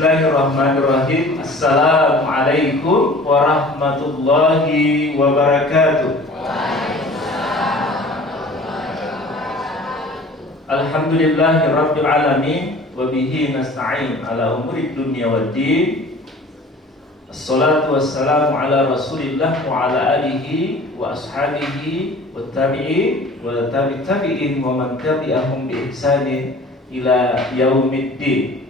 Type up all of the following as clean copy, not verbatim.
Bismillahirrahmanirrahim. Assalamualaikum warahmatullahi wabarakatuh. Alhamdulillahirabbil alamin wa bihi nasta'in ala umuri dunya waddin. Assalatu wassalamu ala Rasulillah wa ala alihi wa ashabihi wa tabi'in wa tabi'in wa man tabi'ahum bi ihsanin ila yaumiddin.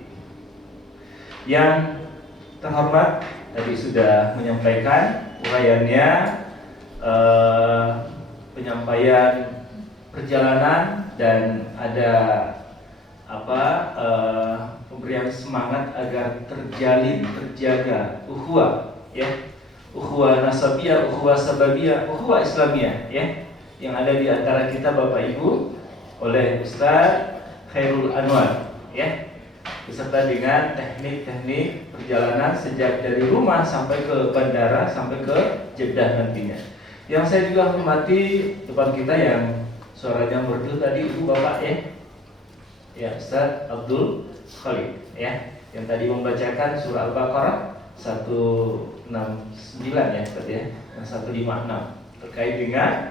Yang terhormat tadi sudah menyampaikan uraiannya, penyampaian perjalanan dan ada pemberian semangat agar terjaga ukhuwah, ya, ukhuwah nasabiyah, ukhuwah sababiyah, ukhuwah islamiyah, ya, yang ada di antara kita Bapak Ibu oleh Ustaz Khairul Anwar, ya, beserta dengan teknik-teknik perjalanan sejak dari rumah sampai ke bandara sampai ke Jeddah nantinya. Yang saya juga hormati depan kita yang suaranya merdu tadi Ibu Bapak, ya Ustaz Abdul Khalid, ya, yang tadi membacakan surah Al-Baqarah 169 ya Ustaz, ya, 156 terkait dengan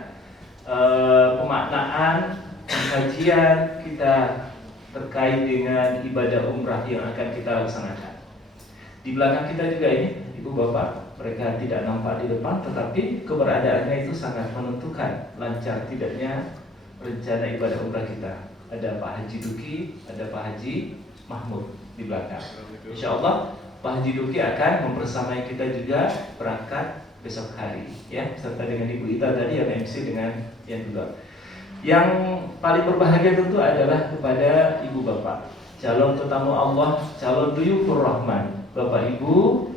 pemaknaan kajian kita terkait dengan ibadah umrah yang akan kita laksanakan. Di belakang kita juga ini Ibu Bapak, mereka tidak nampak di depan, tetapi keberadaannya itu sangat menentukan lancar tidaknya rencana ibadah umrah kita. Ada Pak Haji Duki, ada Pak Haji Mahmud di belakang. Insya Allah Pak Haji Duki akan mempersamai kita juga berangkat besok hari, ya, serta dengan Ibu Ita tadi yang MC dengan yang juga. Yang paling berbahagia tentu adalah kepada Ibu Bapak, calon tetamu Allah, calon duyufur Rahman, Bapak Ibu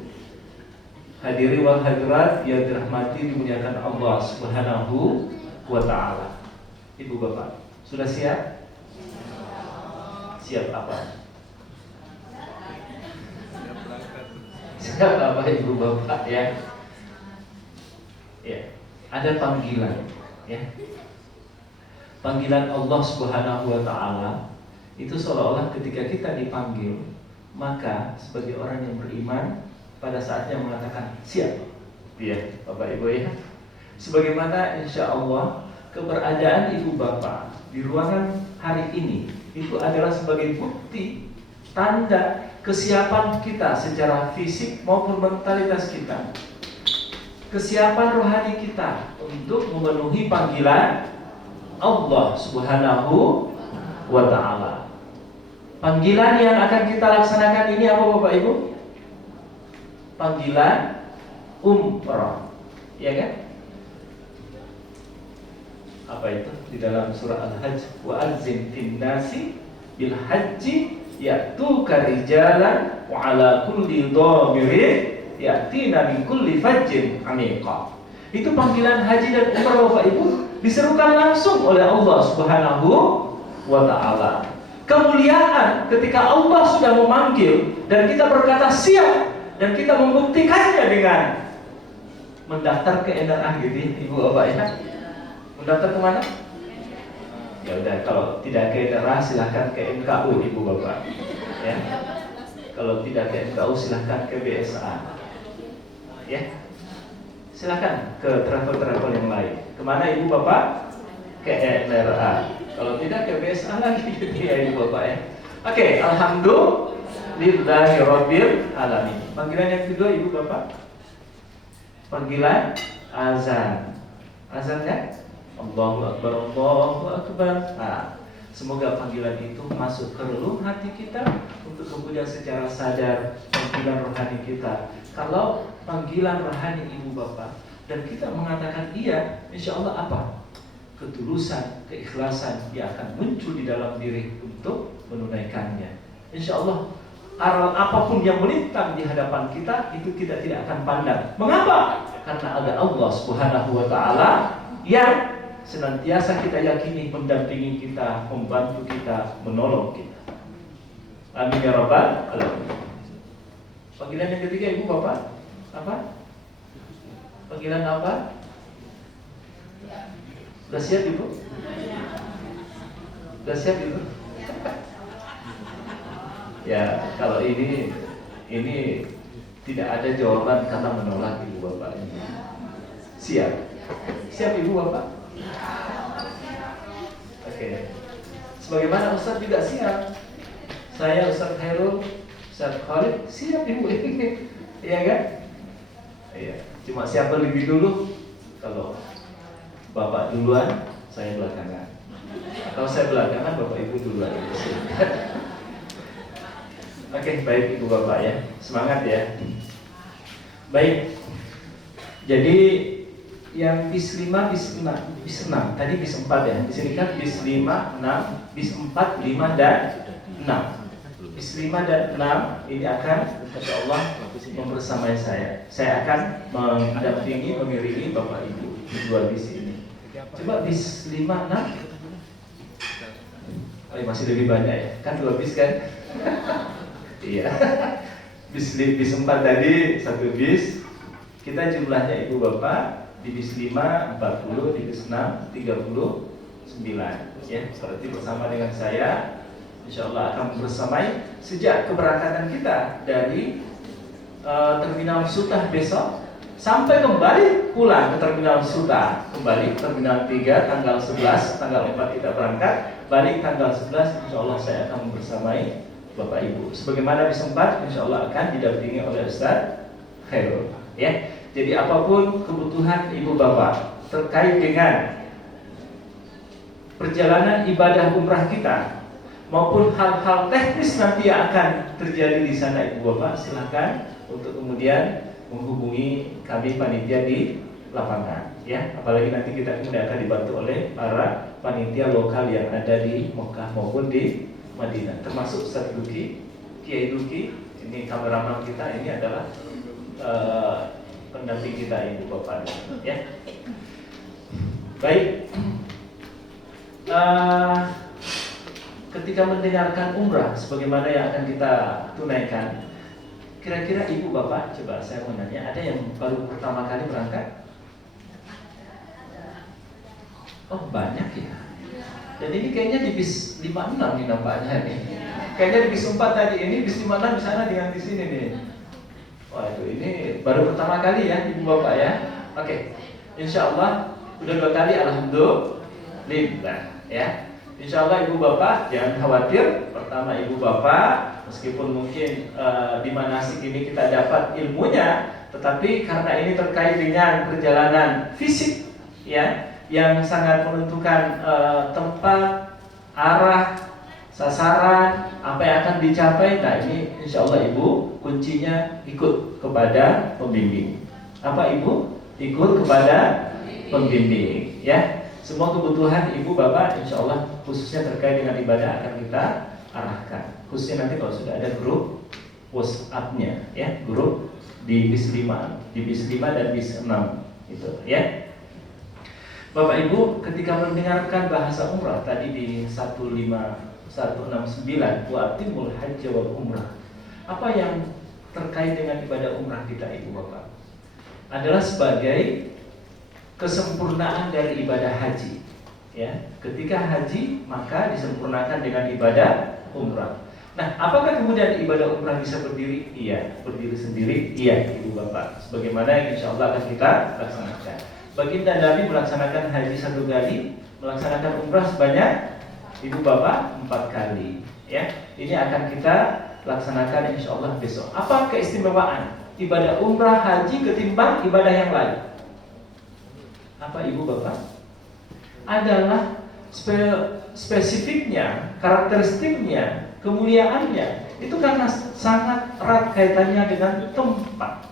hadiri wal hadirat yang dirahmati dimuliakan Allah Subhanahu wa taala. Ibu Bapak, sudah siap? Siap apa? Siap apa Ibu Bapak, ya? Ya, ada panggilan, ya. Panggilan Allah Subhanahu wa taala itu seolah-olah ketika kita dipanggil, maka sebagai orang yang beriman pada saatnya mengatakan siap, ya Bapak Ibu, ya. Sebagaimana insya Allah keberadaan Ibu Bapak di ruangan hari ini itu adalah sebagai bukti tanda kesiapan kita secara fisik maupun mentalitas kita, kesiapan rohani kita untuk memenuhi panggilan Allah Subhanahu wa ta'ala. Panggilan yang akan kita laksanakan ini apa Bapak Ibu? Panggilan umrah, ya kan? Apa itu? Di dalam surah Al-Hajj, wa azzin fin nasi bil hajji ya'tuka rijalan wa ala kulli dhamirin ya'tina min kulli fajjin amiqa. Itu panggilan haji dan umrah Bapak Ibu diserukan langsung oleh Allah Subhanahu wa ta'ala. Kemuliaan ketika Allah sudah memanggil dan kita berkata siap, dan kita membuktikannya dengan mendaftar ke NRA gitu, Ibu Bapak, ya. Mendaftar kemana? Ya udah, kalau tidak ke NRA silahkan ke MKU Ibu Bapak, ya. Kalau tidak ke MKU silahkan ke BSA, ya. Silahkan ke travel-travel yang lain. Kemana Ibu Bapak? Ke NRA. Kalau tidak ke BSA lagi gitu ya Ibu Bapak, ya. Oke, alhamdulillahirabbil alamin. Panggilan yang kedua Ibu Bapak, panggilan azan. Azan kan? Allahu Akbar, Allahu Akbar. Nah, semoga panggilan itu masuk ke relung hati kita untuk kemudian secara sadar panggilan rohani kita. Kalau panggilan rohani Ibu Bapak dan kita mengatakan iya, insya Allah apa? Ketulusan, keikhlasan yang akan muncul di dalam diri untuk menunaikannya. Insya Allah aral apapun yang melintang di hadapan kita itu kita tidak akan pandang. Mengapa? Karena ada Allah Subhanahu wa ta'ala yang senantiasa kita yakini mendampingi kita, membantu kita, menolong kita. Amin ya rabbal alamin. Panggilan yang ketiga Ibu Bapak apa? Panggilan apa? Sudah siap Ibu? Sudah siap Ibu? Ya, kalau ini Ini tidak ada jawaban kata menolak ibu bapak ini. Siap? Siap ibu bapak? Oke. Sebagaimana Ustaz juga siap. Saya Ustaz Khairul, Ustaz Khalid siap ibu ini. Iya kan? Iya. Cuma siapa lebih dulu? Kalau bapak duluan, saya belakangan. Atau saya belakangan, bapak ibu duluan. Oke, baik ibu bapak ya. Semangat ya. Baik. Jadi yang bis 5, bis 6. Tadi bis 4 ya. Di sini kan bis 5, 6, bis 4, 5 dan 6. Bis 5 dan 6 ini akan insya Allah membersamai saya. Saya akan mendampingi, mengiringi bapak ibu di dua bis ini. Coba bis 5, 6. Oh, masih lebih banyak ya. Kan 2 bis kan? Iya. Bis 4 tadi 1 bis. Kita jumlahnya ibu bapak di bis 5 40, di bis 6 39 ya. Berarti bersama dengan saya insyaallah akan bersamai sejak keberangkatan kita dari Terminal Suta besok sampai kembali pulang ke Terminal Suta, kembali Terminal 3 tanggal 11, tanggal 4 kita berangkat, balik tanggal 11 insyaallah saya akan bersamai Bapak Ibu. Sebagaimana bis 4 insyaallah akan didampingi oleh Ustaz Khairul ya. Jadi apapun kebutuhan ibu bapak terkait dengan perjalanan ibadah umrah kita maupun hal-hal teknis nanti yang akan terjadi di sana ibu bapak, silakan untuk kemudian menghubungi kami panitia di lapangan ya. Apalagi nanti kita kemudian akan dibantu oleh para panitia lokal yang ada di Mekah maupun di Madinah, termasuk Ustaz Duki, Kiai Duki. Ini kameraman kita, ini adalah pendamping kita ibu bapak ya. Baik, ketika mendengarkan umrah sebagaimana yang akan kita tunaikan, kira-kira ibu bapak, coba saya mau nanya, ada yang baru pertama kali berangkat? Oh banyak ya. Dan ini kayaknya di bis 56 nih nampaknya nih. Kayaknya di bis 4 tadi, ini bis 56 di sana dengan di sini nih. Wah itu ini baru pertama kali ya ibu bapak ya. Oke, insya Allah udah 2 kali alhamdulillah ya. Insya Allah ibu bapak jangan khawatir. Pertama ibu bapak meskipun mungkin di manasik ini kita dapat ilmunya, tetapi karena ini terkait dengan perjalanan fisik ya, yang sangat menentukan tempat, arah, sasaran, apa yang akan dicapai. Nah ini insya Allah ibu kuncinya ikut kepada pembimbing. Apa ibu? Ikut kepada pembimbing ya. Semua kebutuhan ibu bapak insya Allah khususnya terkait dengan ibadah akan kita arahkan. Khususnya nanti kalau sudah ada grup WhatsApp-nya ya, grup di bis 5, di bis 5 dan bis 6 itu ya. Bapak Ibu, ketika mendengarkan bahasa umrah tadi di 169 wa'atimul hajja wal umrah, apa yang terkait dengan ibadah umrah kita ibu bapak? Adalah sebagai kesempurnaan dari ibadah haji ya. Ketika haji maka disempurnakan dengan ibadah umrah. Nah, apakah kemudian ibadah umrah bisa berdiri? Iya, berdiri sendiri. Iya, ibu bapak. Sebagaimana yang insya Allah akan kita laksanakan. Baginda Nabi melaksanakan haji 1 kali, melaksanakan umrah sebanyak ibu bapak 4 kali. Ya, ini akan kita laksanakan insya Allah besok. Apa keistimewaan ibadah umrah haji ketimbang ibadah yang lain? Apa ibu bapak? Adalah spesifiknya, karakteristiknya, kemuliaannya itu karena sangat erat kaitannya dengan tempat,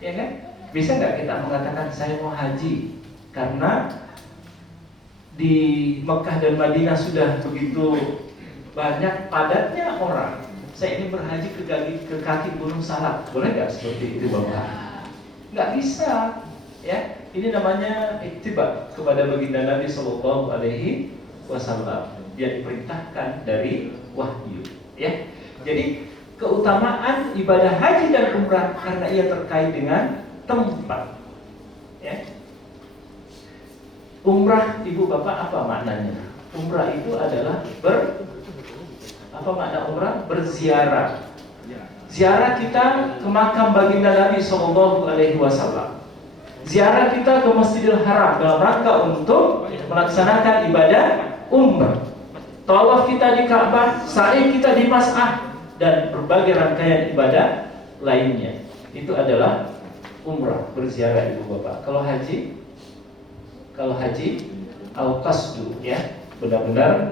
ya kan? Bisa nggak kita mengatakan saya mau haji karena di Mekah dan Madinah sudah begitu banyak padatnya orang, saya ingin berhaji ke kaki Gunung Salak, boleh nggak seperti itu bapak? Nggak bisa, ya. Ini namanya ittiba kepada baginda Nabi Sallallahu Alaihi Wasallam yang diperintahkan dari wahyu, ya. Jadi keutamaan ibadah haji dan umrah karena ia terkait dengan tempat, ya. Umrah ibu bapak apa maknanya? Umrah itu adalah apa makna umrah? Berziarah. ziarah kita ke makam baginda Nabi Shallallahu Alaihi Wasallam, ziarah kita ke Masjidil Haram dalam rangka untuk melaksanakan ibadah umrah, tawaf kita di Ka'bah, sa'i kita di Mas'ah, dan berbagai rangkaian ibadah lainnya. Itu adalah umrah, berziarah ibu bapak. Kalau haji al-qasdu, ya, benar-benar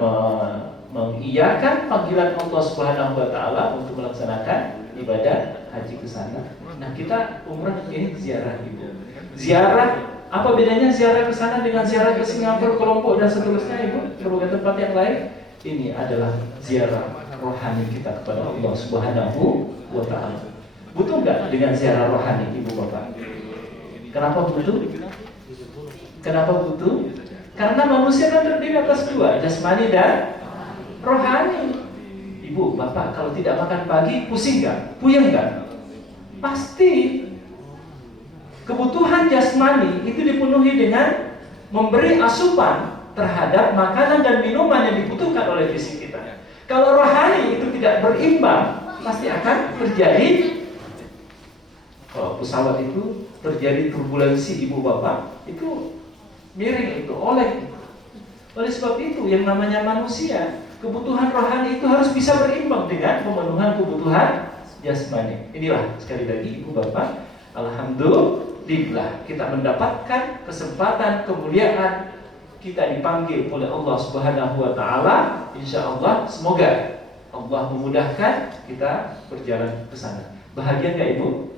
mengiyakan panggilan Allah Subhanahu wa taala untuk melaksanakan ibadah haji ke sana. Nah, kita umrah ini ziarah ibu. Ziarah, apa bedanya ziarah ke sana dengan ziarah ke Singapura, ke Lombok dan seterusnya ibu? Ke tempat yang lain? Ini adalah ziarah rohani kita kepada Allah Subhanahu wa taala. Butuh nggak dengan ziarah rohani ibu bapak? Kenapa butuh? Kenapa butuh? Karena manusia kan terdiri atas dua, jasmani dan rohani. Ibu, bapak kalau tidak makan pagi pusing nggak? Puyeng nggak? Pasti. Kebutuhan jasmani itu dipenuhi dengan memberi asupan terhadap makanan dan minuman yang dibutuhkan oleh fisik kita. Kalau rohani itu tidak berimbang, pasti akan terjadi. Kalau pesawat itu terjadi turbulensi ibu bapak, itu miring, itu oleng. Oleh sebab itu yang namanya manusia, kebutuhan rohani itu harus bisa berimbang dengan pemenuhan kebutuhan jasmani. Inilah sekali lagi ibu bapak, alhamdulillah kita mendapatkan kesempatan kemuliaan, kita dipanggil oleh Allah Subhanahu wa taala. Insyaallah semoga Allah memudahkan kita berjalan ke sana. Bahagia enggak ibu?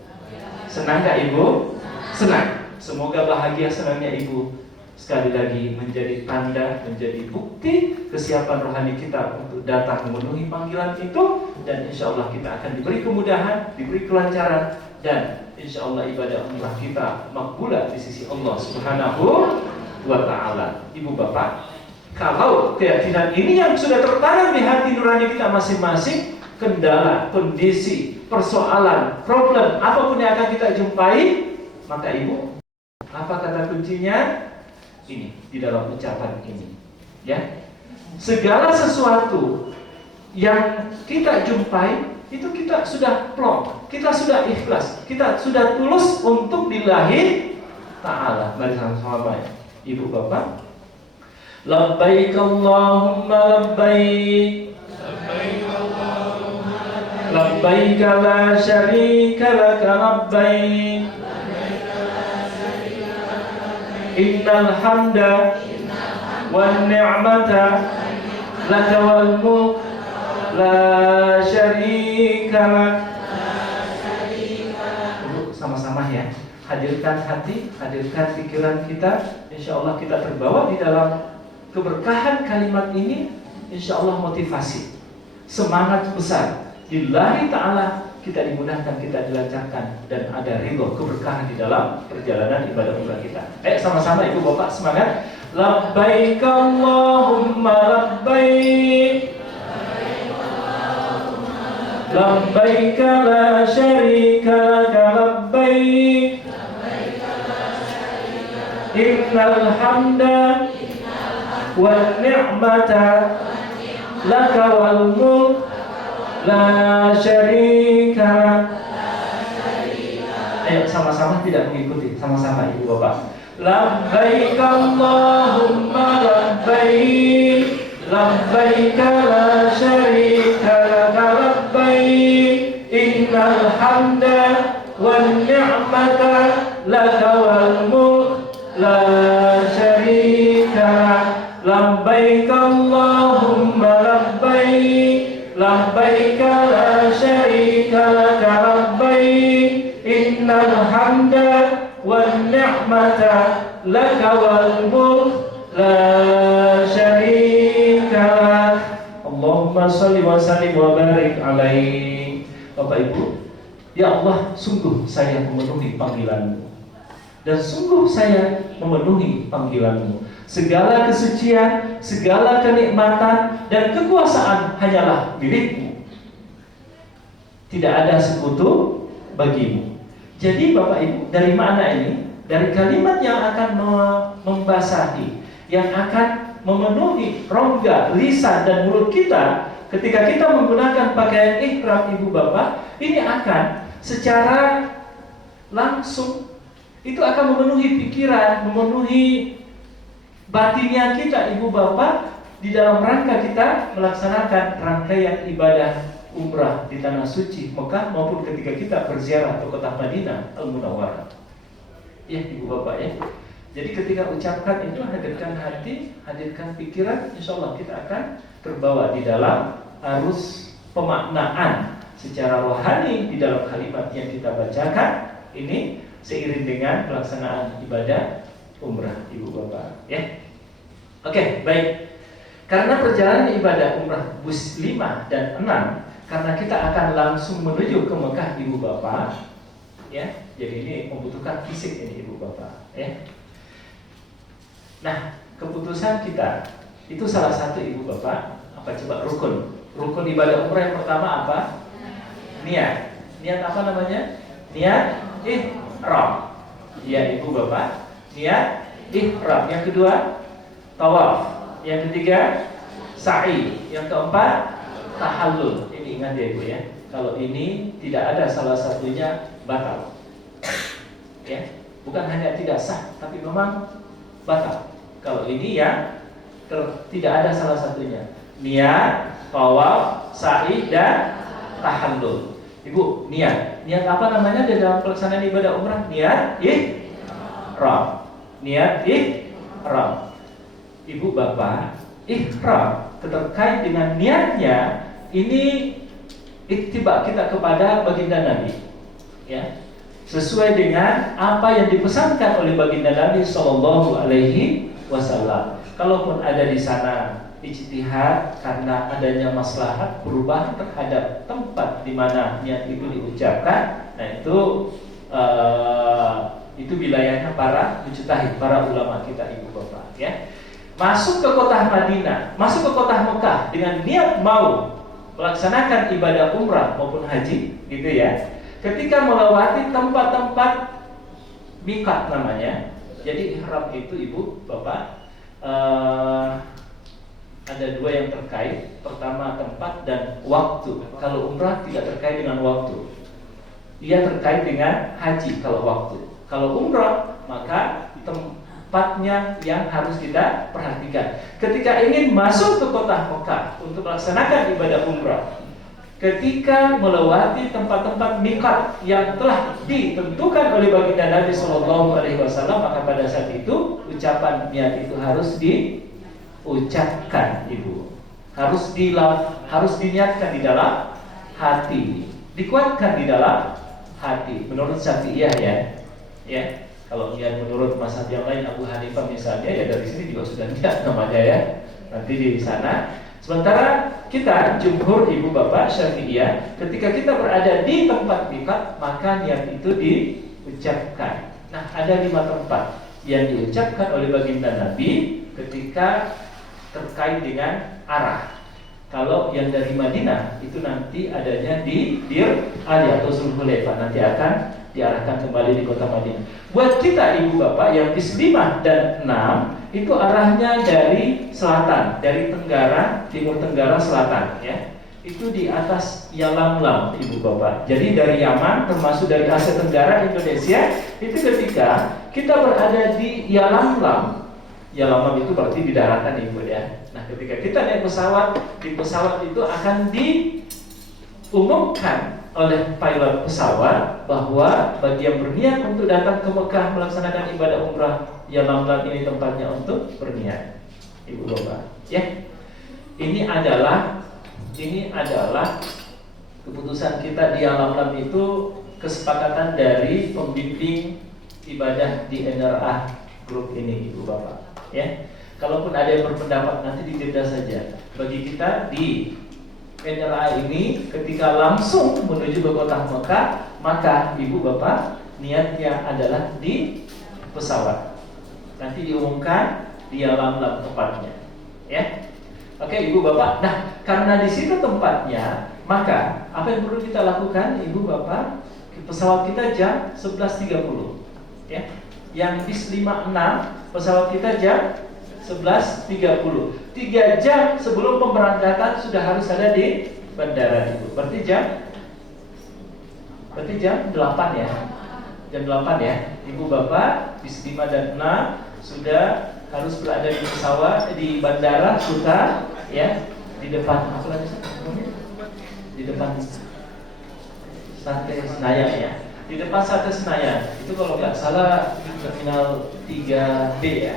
Senang enggak ibu? Senang. Semoga bahagia senangnya ibu sekali lagi menjadi tanda, menjadi bukti kesiapan rohani kita untuk datang memenuhi panggilan itu, dan insyaallah kita akan diberi kemudahan, diberi kelancaran, dan insyaallah ibadah umrah kita makbulah di sisi Allah Subhanahu wa ta'ala. Ibu bapak, kalau keyakinan ini yang sudah tertanam di hati nurani kita masing-masing, kendala, kondisi, persoalan, problem apapun yang akan kita jumpai, maka ibu, apa kata kuncinya? Ini di dalam ucapan ini, ya. Segala sesuatu yang kita jumpai itu kita sudah plong, kita sudah ikhlas, kita sudah tulus untuk lillahi ta'ala. Mari sama-sama ya. Ibu bapak, labbaik Allahumma labbaik, labbaik la syarika laka labbaik, innal hamda wan ni'mata laka wal mulk la syarika lak. Sama-sama ya. Hadirkan hati, hadirkan pikiran kita. InsyaAllah kita terbawa di dalam keberkahan kalimat ini. InsyaAllah motivasi, semangat besar lillahi ta'ala, kita dimudahkan, kita dilancarkan, dan ada ridho, keberkahan di dalam perjalanan ibadah umrah kita. Ayo sama-sama ibu bapak semangat. Labbaik Allahumma labbaik, labbaik la syarika laka labbaik, innal hamda wan ni'mata laka wal mulk la syarika. Ayo sama-sama tidak mengikuti, sama-sama ibu bapak. Labbaik Allahumma labbaik, labbaik la syarika laka labbaik, innal hamda wan ni'mata laka wal mulk la syarika. Labbaik Allahumma labbaik, labbaik la syarika laka labbaik, innal hamda wan ni'mata laka wal mulk la syarika lak. Allahumma shalli wa sallim wa barik alaihi. Bapak Ibu, ya Allah, sungguh saya memenuhi panggilan-Mu, dan sungguh saya memenuhi panggilan-Mu. Segala kesucian, segala kenikmatan dan kekuasaan hanyalah milik-Mu. Tidak ada sekutu bagi-Mu. Jadi Bapak Ibu, dari mana ini? Dari kalimat yang akan membasahi, yang akan memenuhi rongga lisan dan mulut kita, ketika kita menggunakan pakaian ihram ibu bapak, ini akan secara langsung itu akan memenuhi pikiran, memenuhi batinnya kita ibu bapak, di dalam rangka kita melaksanakan rangkaian ibadah umrah di tanah suci Mekah maupun ketika kita berziarah ke kota Madinah Al-Munawwarah. Ya ibu bapak ya. Jadi ketika ucapkan itu, hadirkan hati, hadirkan pikiran, insya Allah kita akan terbawa di dalam arus pemaknaan secara rohani di dalam kalimat yang kita bacakan ini seiring dengan pelaksanaan ibadah umrah ibu bapak ya. Oke, baik. Karena perjalanan ibadah umrah bus 5 dan 6, karena kita akan langsung menuju ke Mekah ibu bapak ya. Jadi ini membutuhkan fisik ini ibu bapak ya. Nah, keputusan kita itu salah satu ibu bapak apa coba rukun ibadah umrah yang pertama apa? Niat apa namanya? Niat ihram. Ya ibu bapak, niat ihram. Yang kedua tawaf. Yang ketiga sa'i. Yang keempat tahallul. Ini ingat ya ibu ya. Kalau ini tidak ada salah satunya batal. Ya, bukan hanya tidak sah, tapi memang batal. Kalau ini ya tidak ada salah satunya. Niat, tawaf, sa'i dan tahallul. Ibu, niat apa namanya di dalam pelaksanaan ibadah umrah? Niat ihram. Niat ihram. Ibu bapak, ihram terkait dengan niatnya ini ittiba kita kepada baginda Nabi ya, sesuai dengan apa yang dipesankan oleh baginda Nabi Sallallahu Alaihi Wasallam. Kalaupun ada di sana ijtihad karena adanya maslahat perubahan terhadap tempat di mana niat itu diucapkan, nah itu wilayahnya para mujtahid, para ulama kita ibu bapak ya. Masuk ke kota Madinah, masuk ke kota Mekah dengan niat mau melaksanakan ibadah umrah maupun haji gitu ya. Ketika melewati tempat-tempat miqat namanya. Jadi ihram itu ibu bapak ada dua yang terkait. Pertama tempat dan waktu. Kalau umrah tidak terkait dengan waktu, dia terkait dengan haji kalau waktu. Kalau umrah maka tempatnya yang harus kita perhatikan. Ketika ingin masuk ke kota Mekah untuk melaksanakan ibadah umrah, ketika melewati tempat-tempat miqat yang telah ditentukan oleh baginda Nabi Sallallahu Alaihi Wasallam, maka pada saat itu ucapan niat itu harus diucapkan, ibu. Harus diniatkan di dalam hati, dikuatkan di dalam hati. Menurut Syafi'iyah ya. Kalau niat menurut mazhab yang lain, Abu Hanifah misalnya, ya dari sini juga sudah niat namanya ya. Nanti di sana. Sementara kita jumhur ibu bapak Syafi'iyah, ketika kita berada di tempat miqat, maka niat itu diucapkan. Nah, ada 5 tempat yang diucapkan oleh baginda Nabi ketika terkait dengan arah. Kalau yang dari Madinah itu nanti adanya di Dir Ali atau Zulhulaifah, nanti akan diarahkan kembali di kota Madinah. Buat kita ibu bapak yang bis 5 dan 6 itu arahnya dari selatan, dari tenggara, timur tenggara selatan ya. Itu di atas Yalamlam ibu bapak. Jadi dari Yaman termasuk dari Asia Tenggara Indonesia, itu ketika kita berada di Yalamlam itu berarti di daratan ibu ya. Nah ketika kita naik pesawat, di pesawat itu akan diumumkan oleh pilot pesawat bahwa bagi yang berniat untuk datang ke Mekah melaksanakan ibadah umrah, Yalamlam ini tempatnya untuk berniat ibu bapak ya. Ini adalah keputusan kita di Yalamlam itu kesepakatan dari pembimbing ibadah di NRA grup ini ibu bapak ya. Kalaupun ada yang berpendapat nanti dijeda saja. Bagi kita di NRA ini ketika langsung menuju ke kota Mekah, maka ibu bapak niatnya adalah di pesawat. Nanti diumumkan di Yalamlam tempatnya ya. Oke ibu bapak. Nah karena di situ tempatnya, maka apa yang perlu kita lakukan ibu bapak? Pesawat kita jam 11.30 ya. Yang bis 56 pesawat kita jam 11.30. 3 jam sebelum pemberangkatan sudah harus ada di bandara Ibu. Berarti jam 8 ya. Jam 8 ya. Ibu Bapak bis 5 dan 6 sudah harus berada di pesawat di bandara Suta ya, di depan apa lagi? Di depan Sate Senayan ya. Di depan Sate Senayan. Itu kalau nggak salah terminal 3B ya.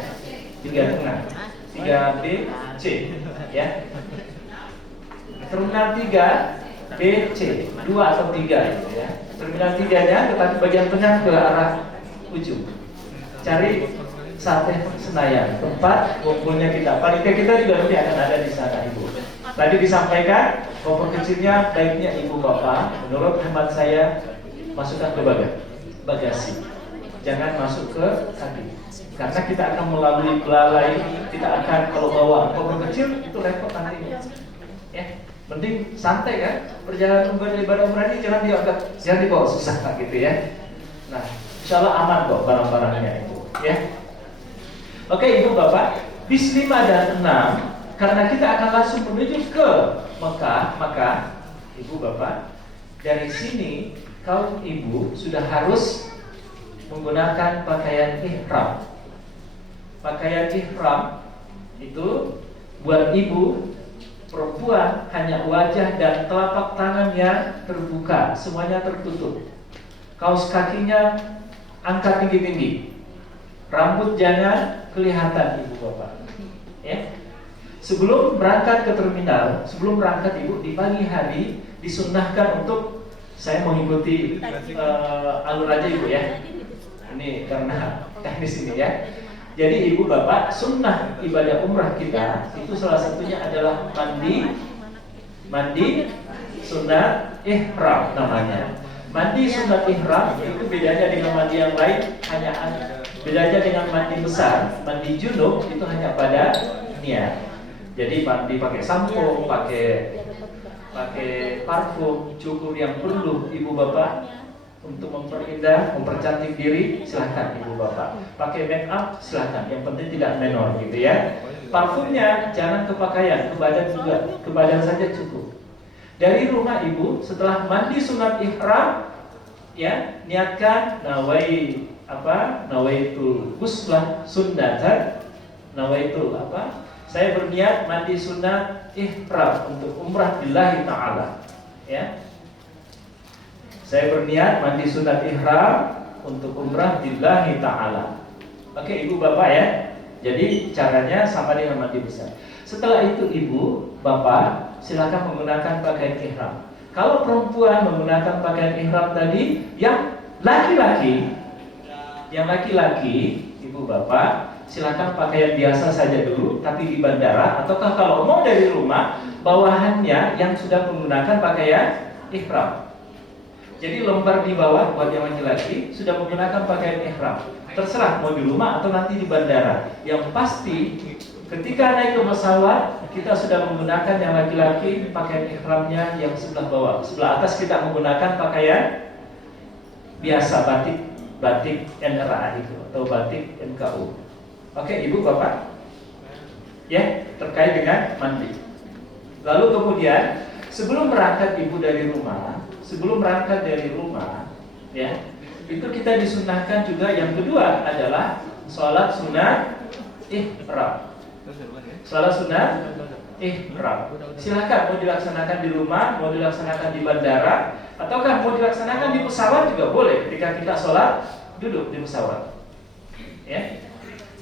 3B C ya. Terminal 3 BC 2 atau 3 gitu ya. Terminal 3-nya tetapi bagian tengah ke arah ujung. Cari Sate Senayan, tempat kumpulnya kita. Panitia kita juga nanti akan ada di sana Ibu. Tadi disampaikan koper kecilnya baiknya Ibu Bapak, menurut hemat saya masukkan ke bagasi. Jangan masuk ke kaki. Karena kita akan melalui belalai, kita akan kalau bawa koper kecil itu repot nantinya. Ya, penting santai kan. Perjalanan ibadah umrah ini jangan dibawa susah gitu ya. Nah, insya Allah aman kok barang-barangnya itu ya. Oke Ibu Bapak, bis 5 dan 6 karena kita akan langsung menuju ke Mekah, maka Ibu Bapak dari sini kaum ibu sudah harus menggunakan pakaian ihram. Pakaian ihram itu buat ibu perempuan hanya wajah dan telapak tangan yang terbuka, semuanya tertutup. Kaos kakinya angkat tinggi-tinggi. Rambut jangan kelihatan Ibu Bapak. Ya. Sebelum berangkat ke terminal, sebelum berangkat Ibu di pagi hari disunnahkan untuk saya mengikuti alur aja Ibu ya. Ini karena teknis ini ya. Jadi Ibu Bapak, sunnah ibadah umrah kita itu salah satunya adalah mandi sunat ihram namanya. Mandi sunat ihram itu bedanya dengan mandi yang lain bedanya dengan mandi besar, mandi junub itu hanya pada niat. Jadi mandi pakai sampo, pakai parfum, cukur yang perlu Ibu Bapak. Untuk memperindah, mempercantik diri, silahkan Ibu Bapak. Pakai make up, silahkan. Yang penting tidak menor gitu ya. Parfumnya jangan ke pakaian, ke badan juga, ke badan saja cukup. Dari rumah Ibu, setelah mandi sunat ihram, ya niatkan nawaitu ghuslah sunnatan, nawaitu saya berniat mandi sunat ihram untuk umrah billahi ta'ala. Ya. Saya berniat mandi sunat ihram untuk umrah billahi ta'ala. Oke Ibu Bapak ya. Jadi caranya sama dengan mandi besar. Setelah itu Ibu Bapak silakan menggunakan pakaian ihram. Kalau perempuan menggunakan pakaian ihram tadi, yang laki-laki Ibu Bapak silakan pakaian biasa saja dulu, tapi di bandara ataukah kalau mau dari rumah bawahannya yang sudah menggunakan pakaian ihram. Jadi lembar di bawah buat yang laki-laki sudah menggunakan pakaian ihram. Terserah mau di rumah atau nanti di bandara. Yang pasti ketika naik ke pesawat kita sudah menggunakan yang laki-laki pakaian ihramnya yang sebelah bawah. Sebelah atas kita menggunakan pakaian biasa batik NRA itu atau batik NKU. Oke Ibu Bapak. Ya, terkait dengan mandi. Lalu kemudian sebelum berangkat Ibu dari rumah, ya, itu kita disunnahkan juga yang kedua adalah sholat sunat ihram. Sholat sunat ihram. Silakan mau dilaksanakan di rumah, mau dilaksanakan di bandara, ataukah mau dilaksanakan di pesawat juga boleh. Ketika kita sholat duduk di pesawat. Ya,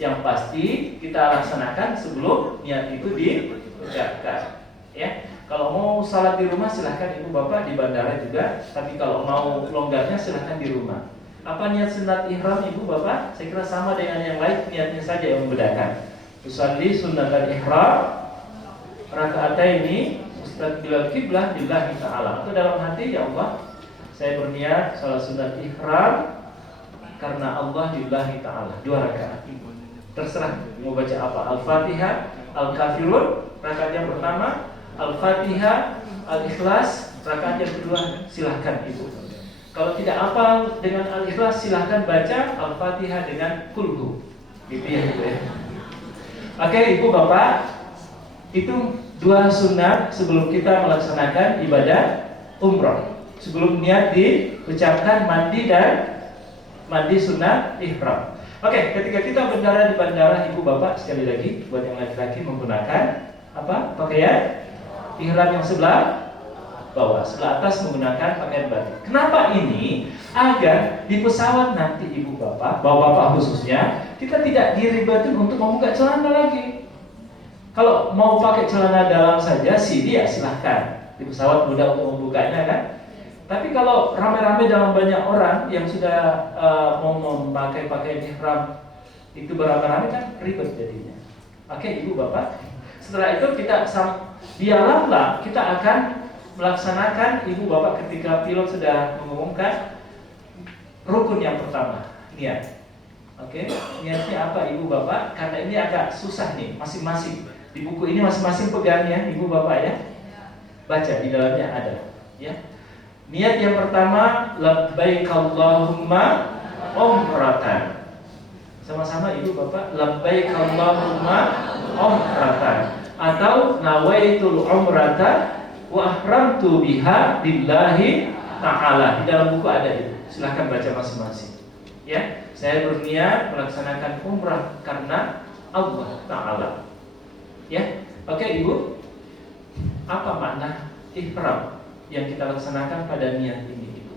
yang pasti kita laksanakan sebelum niat itu diucapkan. Ya. Kalau mau salat di rumah silahkan Ibu Bapak, di bandara juga. Tapi kalau mau longgarnya silahkan di rumah. Apa niat sunat ihram Ibu Bapak? Saya kira sama dengan yang lain, niatnya saja yang membedakan. Usalli sunatan ihram raka'ataini mustaqbilal qiblah lillahi ta'ala. Atau dalam hati, ya Allah, saya berniat salat sunat ihram karena Allah lillahi ta'ala. 2 rakaat. Terserah mau baca apa. Al-Fatihah, Al-Kafirun rakaat yang pertama, Al-Fatihah, Al-Ikhlas, rakaat yang kedua silahkan Ibu. Kalau tidak hafal dengan Al-Ikhlas silahkan baca Al-Fatihah dengan kulhu. Gitu ya Ibu ya. Oke, ibu bapak, itu 2 sunnah sebelum kita melaksanakan ibadah umroh. Sebelum niat diucapkan mandi dan mandi sunnah ihram. Oke, ketika kita berendara di bandara, ibu bapak sekali lagi buat yang laki-laki menggunakan apa? Pakaian ihram yang sebelah bawah, sebelah atas menggunakan pakaian batik. Kenapa ini? Agar di pesawat nanti ibu bapak, bapak-bapak khususnya, kita tidak diribatin untuk membuka celana lagi. Kalau mau pakai celana dalam saja sih dia silahkan, di pesawat mudah untuk membukanya kan. Tapi kalau rame-rame dalam banyak orang yang sudah mau memakai pakaian ihram itu beramai-ramai kan ribet jadinya. Oke, ibu bapak. Setelah itu biarlah kita akan melaksanakan ibu bapak ketika pilot sudah mengumumkan rukun yang pertama, niat. Oke, niatnya apa ibu bapak? Karena ini agak susah nih, masing-masing di buku ini masing-masing pegang ya ibu bapak ya. Baca di dalamnya ada ya. Niat yang pertama, labbaik Allahumma umratan. Sama-sama ibu bapak, labbaik Allahumma umratan. Atau nawaitul umrata wa ahramtu biha lillahi ta'ala. Di dalam buku ada itu. Silahkan baca masing-masing. Ya, saya berniat melaksanakan umrah karena Allah Ta'ala. Ya, oke ibu. Apa makna ihram yang kita laksanakan pada niat ini ibu?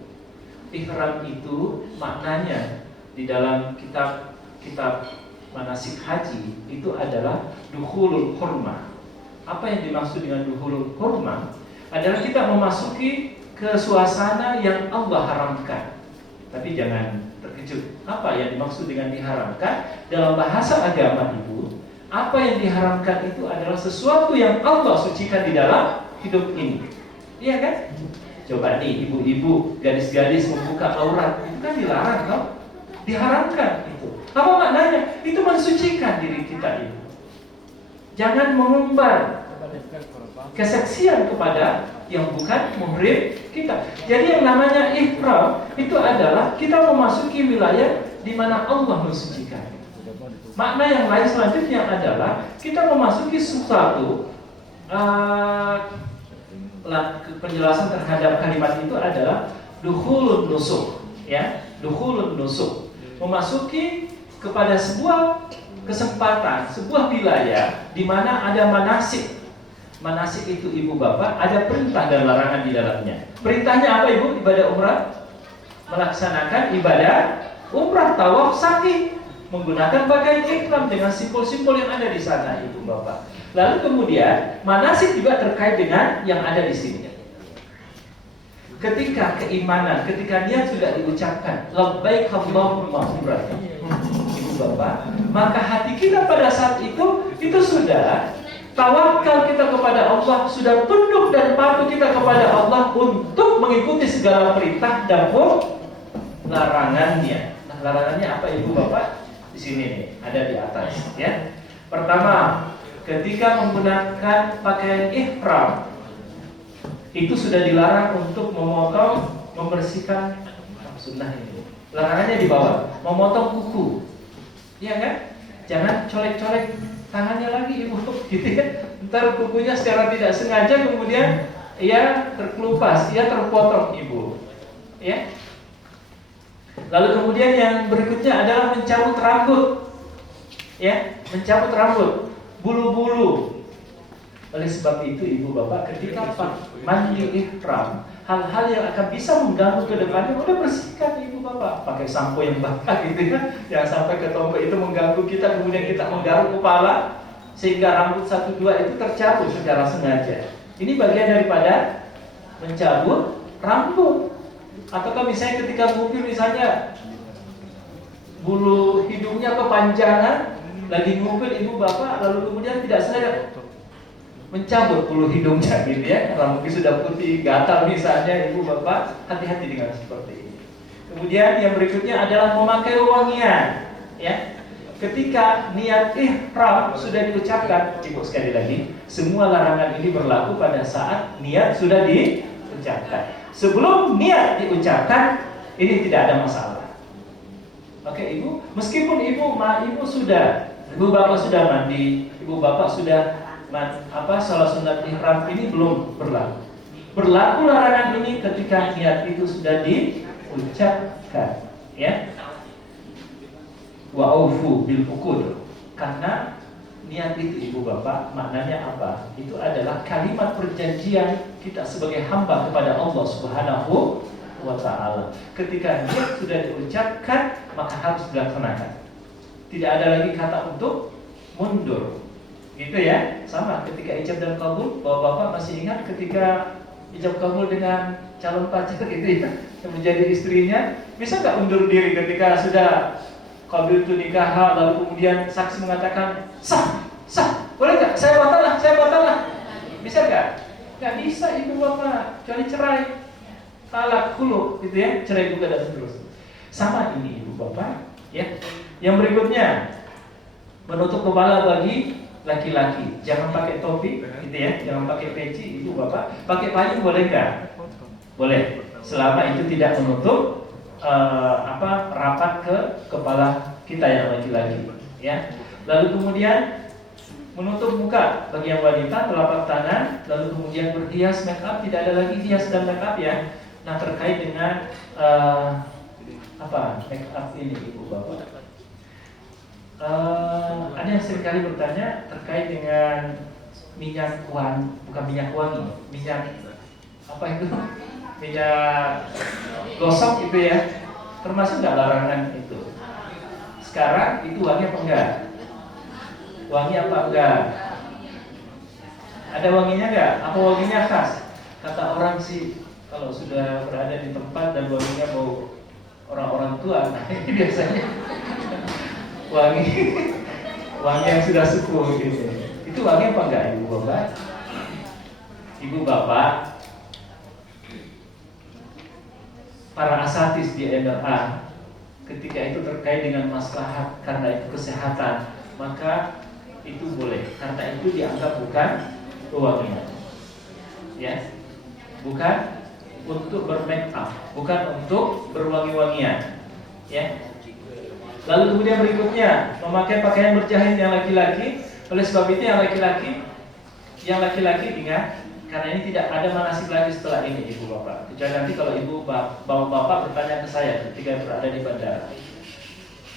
Ihram itu maknanya di dalam kitab manasik haji itu adalah dukhulul hurmah. Apa yang dimaksud dengan dukhulul hurmah? Adalah kita memasuki ke suasana yang Allah haramkan. Tapi jangan terkejut. Apa yang dimaksud dengan diharamkan? Dalam bahasa agama ibu, apa yang diharamkan itu adalah sesuatu yang Allah sucikan di dalam hidup ini. Iya kan? Coba nih ibu-ibu, gadis-gadis membuka aurat, itu kan dilarang kan? Diharamkan itu. Apa maknanya? Itu mensucikan diri kita ibu. Jangan mengumbar keseksian kepada yang bukan muhrim kita. Jadi yang namanya ihram itu adalah kita memasuki wilayah di mana Allah mensucikan. Makna yang lain selanjutnya adalah kita memasuki sesuatu. Penjelasan terhadap kalimat itu adalah dukhulun nusuk, ya, dukhulun nusuk, memasuki kepada sebuah kesempatan, sebuah wilayah di mana ada manasik. Manasik itu ibu bapak ada perintah dan larangan di dalamnya. Perintahnya apa ibu? Ibadah umrah, melaksanakan ibadah umrah tawaf sa'i, menggunakan pakaian ihram dengan simbol-simbol yang ada di sana ibu bapak. Lalu kemudian manasik juga terkait dengan yang ada di sini. Ketika keimanan, ketika niat sudah diucapkan, labbaik Allahumma umratan, ibu bapak, maka hati kita pada saat itu sudah tawakal kita kepada Allah, sudah tunduk dan patuh kita kepada Allah untuk mengikuti segala perintah dan larangannya. Nah, larangannya apa ibu bapak? Di sini nih, ada di atas ya. Pertama, ketika menggunakan pakaian ihram itu sudah dilarang untuk memotong, membersihkan sunnah ini. Larangannya di bawah, memotong kuku. Iya kan? Jangan colek-colek tangannya lagi ibu, gitu ya. Ntar kukunya secara tidak sengaja kemudian ia terkelupas, ia terpotong ibu. Ya. Lalu kemudian yang berikutnya adalah mencabut rambut. Ya, mencabut rambut, bulu-bulu. Oleh sebab itu ibu bapak ketika mandi ihram, hal-hal yang akan bisa mengganggu ke depannya udah bersihkan ibu bapak. Pakai sampo yang bakar gitu kan, jangan sampai ketombe itu mengganggu kita, kemudian kita menggaruk kepala sehingga rambut 1-2 itu tercabut secara sengaja. Ini bagian daripada mencabut rambut. Ataukah misalnya ketika ngupil misalnya bulu hidungnya kepanjangan, lagi ngupil ibu bapak, lalu kemudian tidak sengaja mencabut bulu hidungnya gitu ya, karena mungkin sudah putih gatal misalnya ibu bapak, hati-hati dengan seperti ini. Kemudian yang berikutnya adalah memakai wangian ya. Ketika niat ihram sudah diucapkan, ibu sekali lagi, semua larangan ini berlaku pada saat niat sudah diucapkan. Sebelum niat diucapkan, ini tidak ada masalah. Oke ibu, meskipun ibu sudah Ibu bapak sudah mandi, ibu bapak sudah salat sunat ihram, ini belum berlaku. Berlaku larangan ini ketika niat itu sudah diucapkan, ya. Wa aufu bil uqud. Karena niat itu ibu bapak maknanya apa? Itu adalah kalimat perjanjian kita sebagai hamba kepada Allah Subhanahu wa ta'ala. Ketika niat sudah diucapkan, maka harus dilaksanakan. Tidak ada lagi kata untuk mundur. Gitu ya. Sama ketika ijab dan kabul, bapak masih ingat ketika ijab kabul dengan calon pacar itu ya, yang menjadi istrinya, bisa nggak undur diri ketika sudah kabul itu nikah, lalu kemudian saksi mengatakan sah, boleh nggak? Saya batal. Bisa nggak? Nggak bisa ibu bapak, kecuali cerai, talak, khulu, gitu ya, cerai juga dan seterusnya. Sama ini ibu bapak, ya. Yang berikutnya, menutup kepala bagi laki-laki, jangan pakai topi, gitu ya, jangan pakai peci, ibu bapak. Pakai payung boleh nggak? Boleh, selama itu tidak menutup rapat ke kepala kita yang laki-laki, ya. Lalu kemudian menutup muka bagi yang wanita, telapak tangan, lalu kemudian berhias, make up, tidak ada lagi hias dan make up ya. Nah, terkait dengan make up ini ibu bapak. Ada yang seringkali bertanya terkait dengan minyak wangi, bukan minyak wangi, minyak apa itu? Minyak gosok itu ya, termasuk nggak larangan itu? Sekarang itu wangi apa enggak? Wangi apa enggak? Ada wanginya enggak? Apa wanginya khas? Kata orang sih, kalau sudah berada di tempat dan wanginya bau orang-orang tua, nah ini biasanya wangi yang sudah sepuh gitu. Itu wangi apa enggak ibu bapak? Ibu bapak, para asatis di MLA ketika itu terkait dengan maslahat karena itu kesehatan, maka itu boleh, karena itu dianggap bukan pewangian, ya, bukan untuk bermake up, bukan untuk berwangi-wangian, ya. Lalu kemudian berikutnya, memakai pakaian berjahit yang laki-laki. Oleh sebab itu yang laki-laki ingat, karena ini tidak ada manasik lagi setelah ini ibu bapak. Kecuali nanti kalau ibu bapak bertanya ke saya ketika berada di bandara,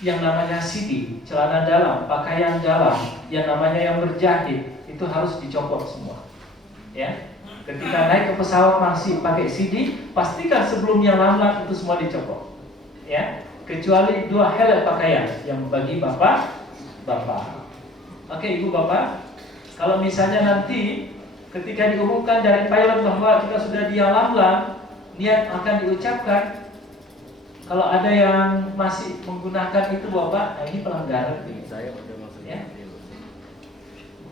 yang namanya sidi, celana dalam, pakaian dalam, yang namanya yang berjahit, itu harus dicopot semua, ya. Ketika naik ke pesawat masih pakai sidi, pastikan sebelumnya lamlat itu semua dicopot, ya. Kecuali 2 helai pakaian yang bagi bapak. Oke ibu bapak, kalau misalnya nanti ketika diumumkan dari pilot bahwa kita sudah di lamlam, niat akan diucapkan, kalau ada yang masih menggunakan itu bapak, nah ini pelanggaran nih.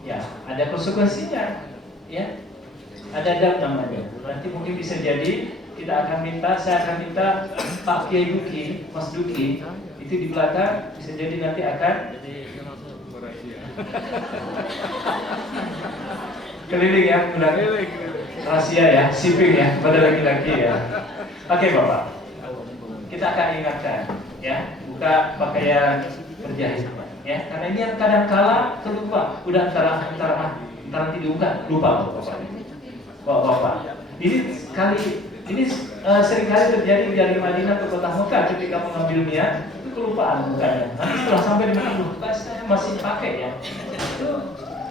Ya, ada konsekuensinya, ya. Ada dam namanya. Nanti mungkin bisa jadi saya akan minta Pak Kiai Duki, Mas Duki, itu di belakang bisa jadi nanti akan keliling ya, keliling rahasia ya, shipping ya, pada laki-laki ya. Oke bapak, kita akan ingatkan ya, buka pakaian berjahit ya, karena ini yang kadang kala terlupa, udah antara nanti dibuka, lupa bapak. Ini seringkali terjadi dari Madinah ke kota Mekah ketika mengambil niat, itu kelupaan bukanya. Nanti setelah sampai di Madinah, saya masih pakai ya, itu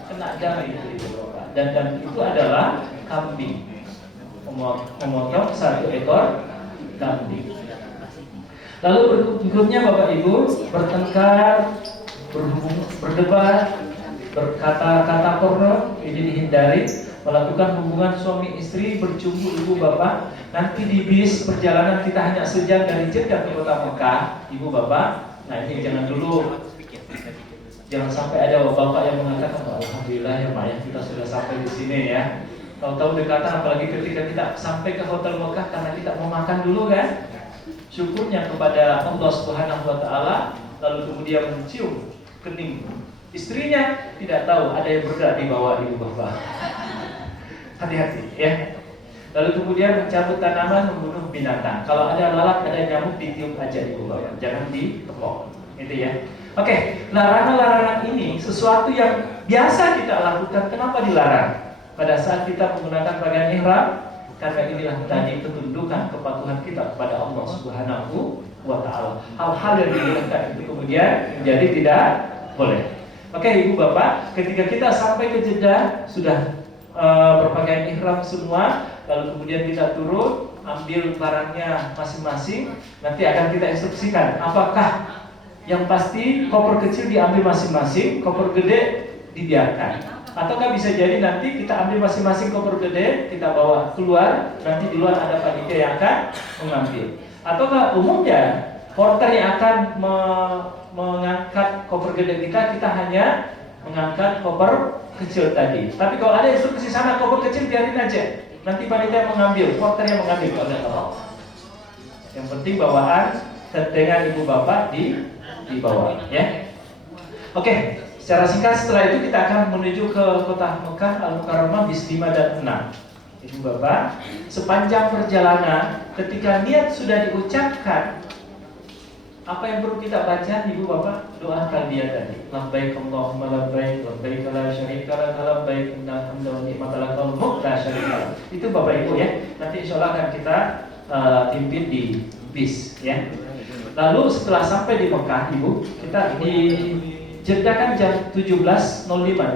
kena dam itu bapak. Dan itu adalah kambing, memotong 1 ekor kambing. Lalu berikutnya bapak ibu bertengkar, berdebat, berkata-kata porno, ini dihindari. Melakukan hubungan suami istri, bercumbu ibu bapak. Nanti di bis perjalanan kita hanya sejam dari Jeddah ke kota Mekah, ibu bapak. Nah ini jangan dulu, jangan sampai ada bapak yang mengatakan alhamdulillah ya Mak ya, kita sudah sampai di sini ya. Tahu-tahu dekatan, apalagi ketika kita sampai ke hotel Mekah karena kita mau makan dulu kan. Syukurnya kepada Allah Subhanahu wa ta'ala, lalu kemudian mencium kening istrinya, tidak tahu ada yang bergerak di bawah ibu bapak. Hati-hati ya. Lalu kemudian mencabut tanaman, membunuh binatang. Kalau ada lalat, ada nyamuk, ditiup aja ibu bapak, jangan ditepok. Gitu ya. Oke, larangan-larangan ini sesuatu yang biasa kita lakukan. Kenapa dilarang? Pada saat kita menggunakan pakaian ihram, karena inilah tadi ketundukan kepatuhan kita kepada Allah Subhanahu wa Ta'ala. Hal-hal yang dibolehkan itu kemudian menjadi tidak boleh. Oke, Ibu Bapak, ketika kita sampai ke Jeddah sudah berpakaian ihram semua, lalu kemudian kita turun, ambil barangnya masing-masing. Nanti akan kita instruksikan apakah yang pasti koper kecil diambil masing-masing, koper gede dibiarkan. Ataukah bisa jadi nanti kita ambil masing-masing koper gede, kita bawa keluar, nanti di luar ada panitia yang akan mengambil. Ataukah umumnya porter yang akan mengangkat koper gede kita hanya mengangkat koper kecil tadi. Tapi kalau ada instruksi sana koper kecil biarin aja, nanti panitia mengambil, porter yang mengambil oleh Allah. Yang penting bawaan dengan ibu bapak dibawa, ya. Oke. Secara singkat setelah itu kita akan menuju ke kota Mekah Al-Mukarramah bis 5 dan 6. Ibu Bapak, sepanjang perjalanan ketika niat sudah diucapkan, apa yang perlu kita baca Ibu Bapak? Doa talbiyah tadi. Labbaik Allahumma labbaik, labbaik la syarika lak, labbaik innal hamda wa ni'mata lak wal mulk la syarika lak. Itu Bapak Ibu ya. Nanti insyaallah akan kita pimpin di bis ya. Lalu setelah sampai di Mekah Ibu, kita di Jeddah kan jam 17.05,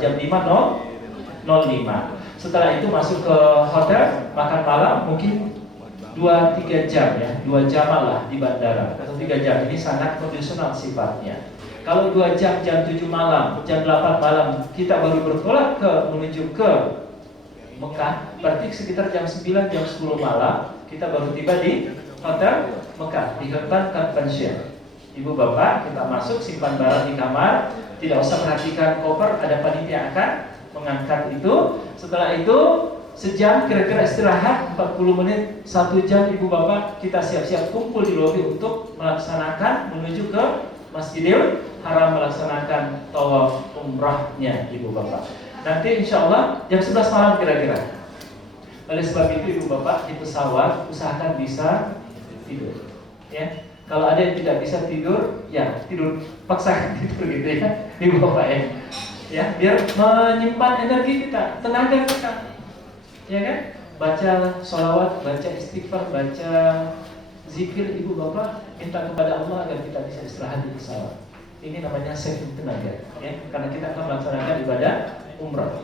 jam 5.05. Setelah itu masuk ke hotel, makan malam mungkin 2-3 jam ya, 2 jam lah di bandara atau 3 jam. Ini sangat kondisional sifatnya. Kalau 2 jam, jam 7 malam, jam 8 malam kita baru bertolak menuju ke Mekah, berarti sekitar jam 9, jam 10 malam kita baru tiba di hotel Mekah di Hilton Convention. Ibu Bapak, kita masuk, simpan barang di kamar, tidak usah perhatikan koper, ada panitia akan mengangkat itu. Setelah itu, sejam kira-kira istirahat, 40 menit, 1 jam Ibu Bapak, kita siap-siap kumpul di lobi untuk melaksanakan, menuju ke Masjidil Haram, melaksanakan tawaf umrahnya Ibu Bapak. Nanti insya Allah jam 11 malam kira-kira. Oleh sebab itu Ibu Bapak, di pesawat usahakan bisa tidur ya. Kalau ada yang tidak bisa tidur, ya tidur, paksakan tidur gitu ya, Ibu Bapak ya. Ya, biar menyimpan energi kita, tenaga kita. Ya kan? Baca sholawat, baca istighfar, baca zikir Ibu Bapak, minta kepada Allah agar kita bisa istirahat di pesawat. Ini namanya saving tenaga, ya. Karena kita akan melaksanakan ibadah umrah,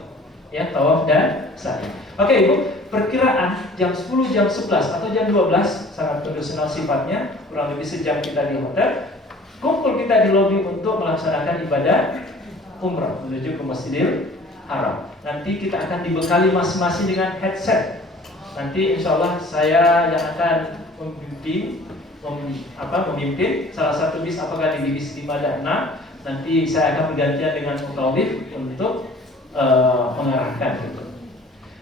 ya, tawaf dan sa'i. Oke Ibu, perkiraan jam 10, jam 11 atau jam 12 sangat kondisional sifatnya, kurang lebih sejam kita di hotel, kumpul kita di lobi untuk melaksanakan ibadah umrah menuju ke Masjidil Haram. Nanti kita akan dibekali masing-masing dengan headset. Nanti insya Allah saya yang akan memimpin salah satu bis, apakah di bis 5 dan 6. Nanti saya akan bergantian dengan mutawif untuk mengarahkan gitu.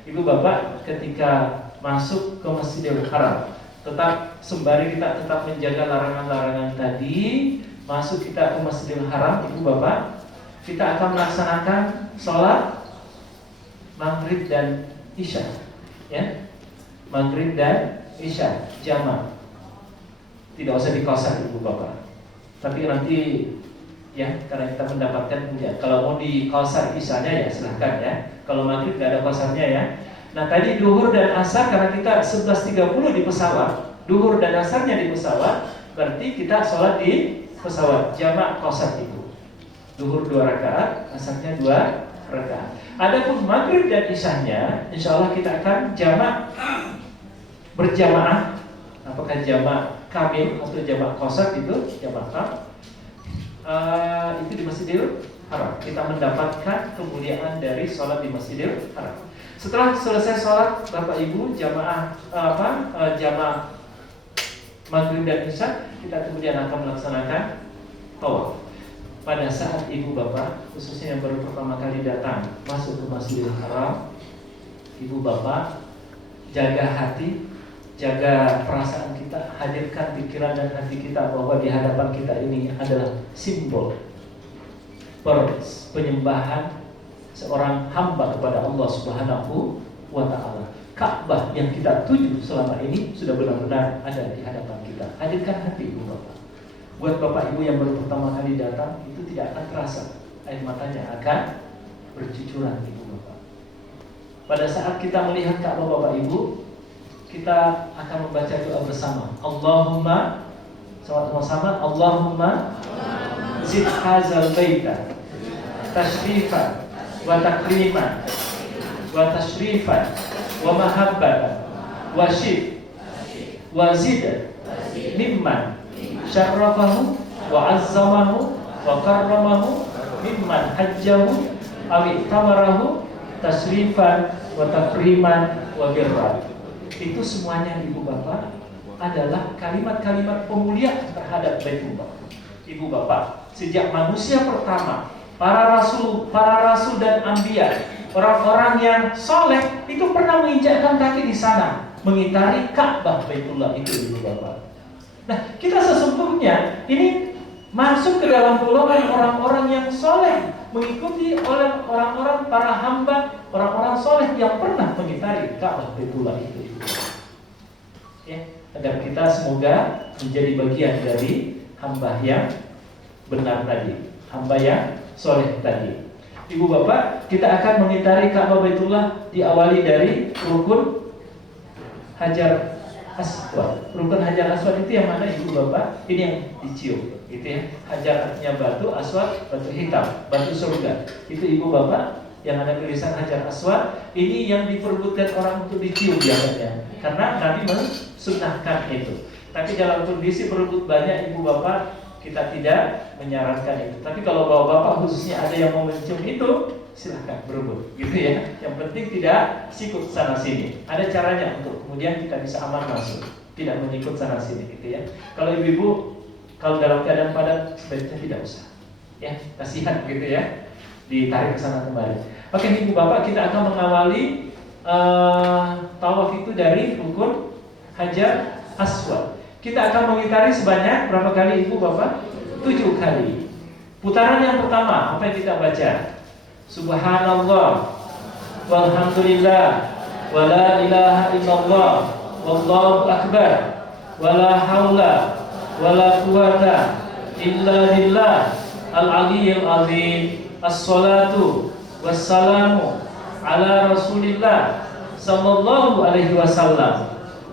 Ibu Bapak, ketika masuk ke Masjidil Haram, tetap sembari kita tetap menjaga larangan-larangan tadi, masuk kita ke Masjidil Haram, Ibu Bapak, kita akan melaksanakan sholat Maghrib dan Isya, ya, Maghrib dan Isya jamaah. Tidak usah dikosar Ibu Bapak, tapi nanti ya, karena kita mendapatkan ya, kalau mau di kosar Isyanya ya silahkan ya. Kalau Maghrib tidak ada kosarnya ya. Nah tadi duhur dan asar, karena kita 11.30 di pesawat, duhur dan asarnya di pesawat, berarti kita sholat di pesawat jamaah kosar Ibu. Duhur 2 rakaat, asarnya 2 rakaat. Adapun Maghrib dan Isyanya, insya Allah kita akan jamaah berjamaah. Apakah jamaah kamil atau jamaah kosar itu, jamaah kam? Itu di Masjidil Haram. Kita mendapatkan kemuliaan dari sholat di Masjidil Haram. Setelah selesai sholat Bapak Ibu jamaah jamaah Maghrib dan Isya, kita kemudian akan melaksanakan tawaf. Pada saat Ibu Bapak, khususnya yang baru pertama kali datang masuk ke Masjidil Haram, Ibu Bapak jaga hati, jaga perasaan kita, hadirkan pikiran dan hati kita bahwa di hadapan kita ini adalah simbol penyembahan seorang hamba kepada Allah Subhanahu wa Ta'ala. Ka'bah yang kita tuju selama ini sudah benar-benar ada di hadapan kita. Hadirkan hati Ibu Bapak. Buat Bapak Ibu yang baru pertama kali datang, itu tidak akan terasa. Air matanya akan bercucuran, Ibu Bapak. Pada saat kita melihat Ka'bah Bapak Ibu, kita akan membaca doa bersama. Allahumma, sama-sama, Allahumma zid hazal baita tashrifan wa takriman wa tashrifan wa mahabbatan wa syif wa zid mimman syarrafahu wa azzamahu wa karramahu mimman hajjahu awi tamarahu tasrifan wa takriman wa birra. Itu semuanya Ibu Bapak adalah kalimat-kalimat pemuliaan terhadap Baitullah. Ibu Bapak, sejak manusia pertama, para rasul dan anbiya, orang-orang yang soleh itu pernah menginjakkan kaki di sana, mengitari Ka'bah Baitullah itu, Ibu Bapak. Nah, kita sesungguhnya ini masuk ke dalam golongan orang-orang yang soleh, mengikuti oleh orang-orang para hamba, orang-orang soleh yang pernah mengitari Ka'bah Baitullah itu. Ya, agar kita semoga menjadi bagian dari hamba yang benar tadi, hamba yang soleh tadi. Ibu Bapak, kita akan mengitari Ka'bah Baitullah diawali dari rukun Hajar Aswad. Rukun Hajar Aswad itu yang mana, Ibu Bapak? Ini yang dicium, itu ya. Hajar artinya batu, Aswad batu hitam, batu surga. Itu Ibu Bapak yang ada tulisan Hajar Aswad. Ini yang diperbutkan orang untuk dicium biasanya, karena Nabi mensunnahkan itu. Tapi dalam kondisi berebut banyak, Ibu Bapak, kita tidak menyarankan itu. Tapi kalau bapak-bapak khususnya ada yang mau mencium itu, silahkan berebut, gitu ya. Yang penting tidak sikut sana sini. Ada caranya untuk kemudian kita bisa aman masuk, tidak menyikut sana sini, gitu ya. Kalau ibu-ibu, kalau dalam keadaan padat sebaiknya tidak usah, ya, kasihan gitu ya, ditarik ke sana kembali. Oke, Ibu Bapak, kita akan mengawali tawaf itu dari rukun Hajar Aswad. Kita akan mengitari sebanyak berapa kali, Ibu Bapak? 7 kali. Putaran yang pertama, apa yang kita baca? Subhanallah walhamdulillah wala ilaha illallah wallahu akbar wala haula wala quwata illa billah al-aliyyil azim. As-salatu wassalamu ala Rasulillah sallallahu alaihi wasallam.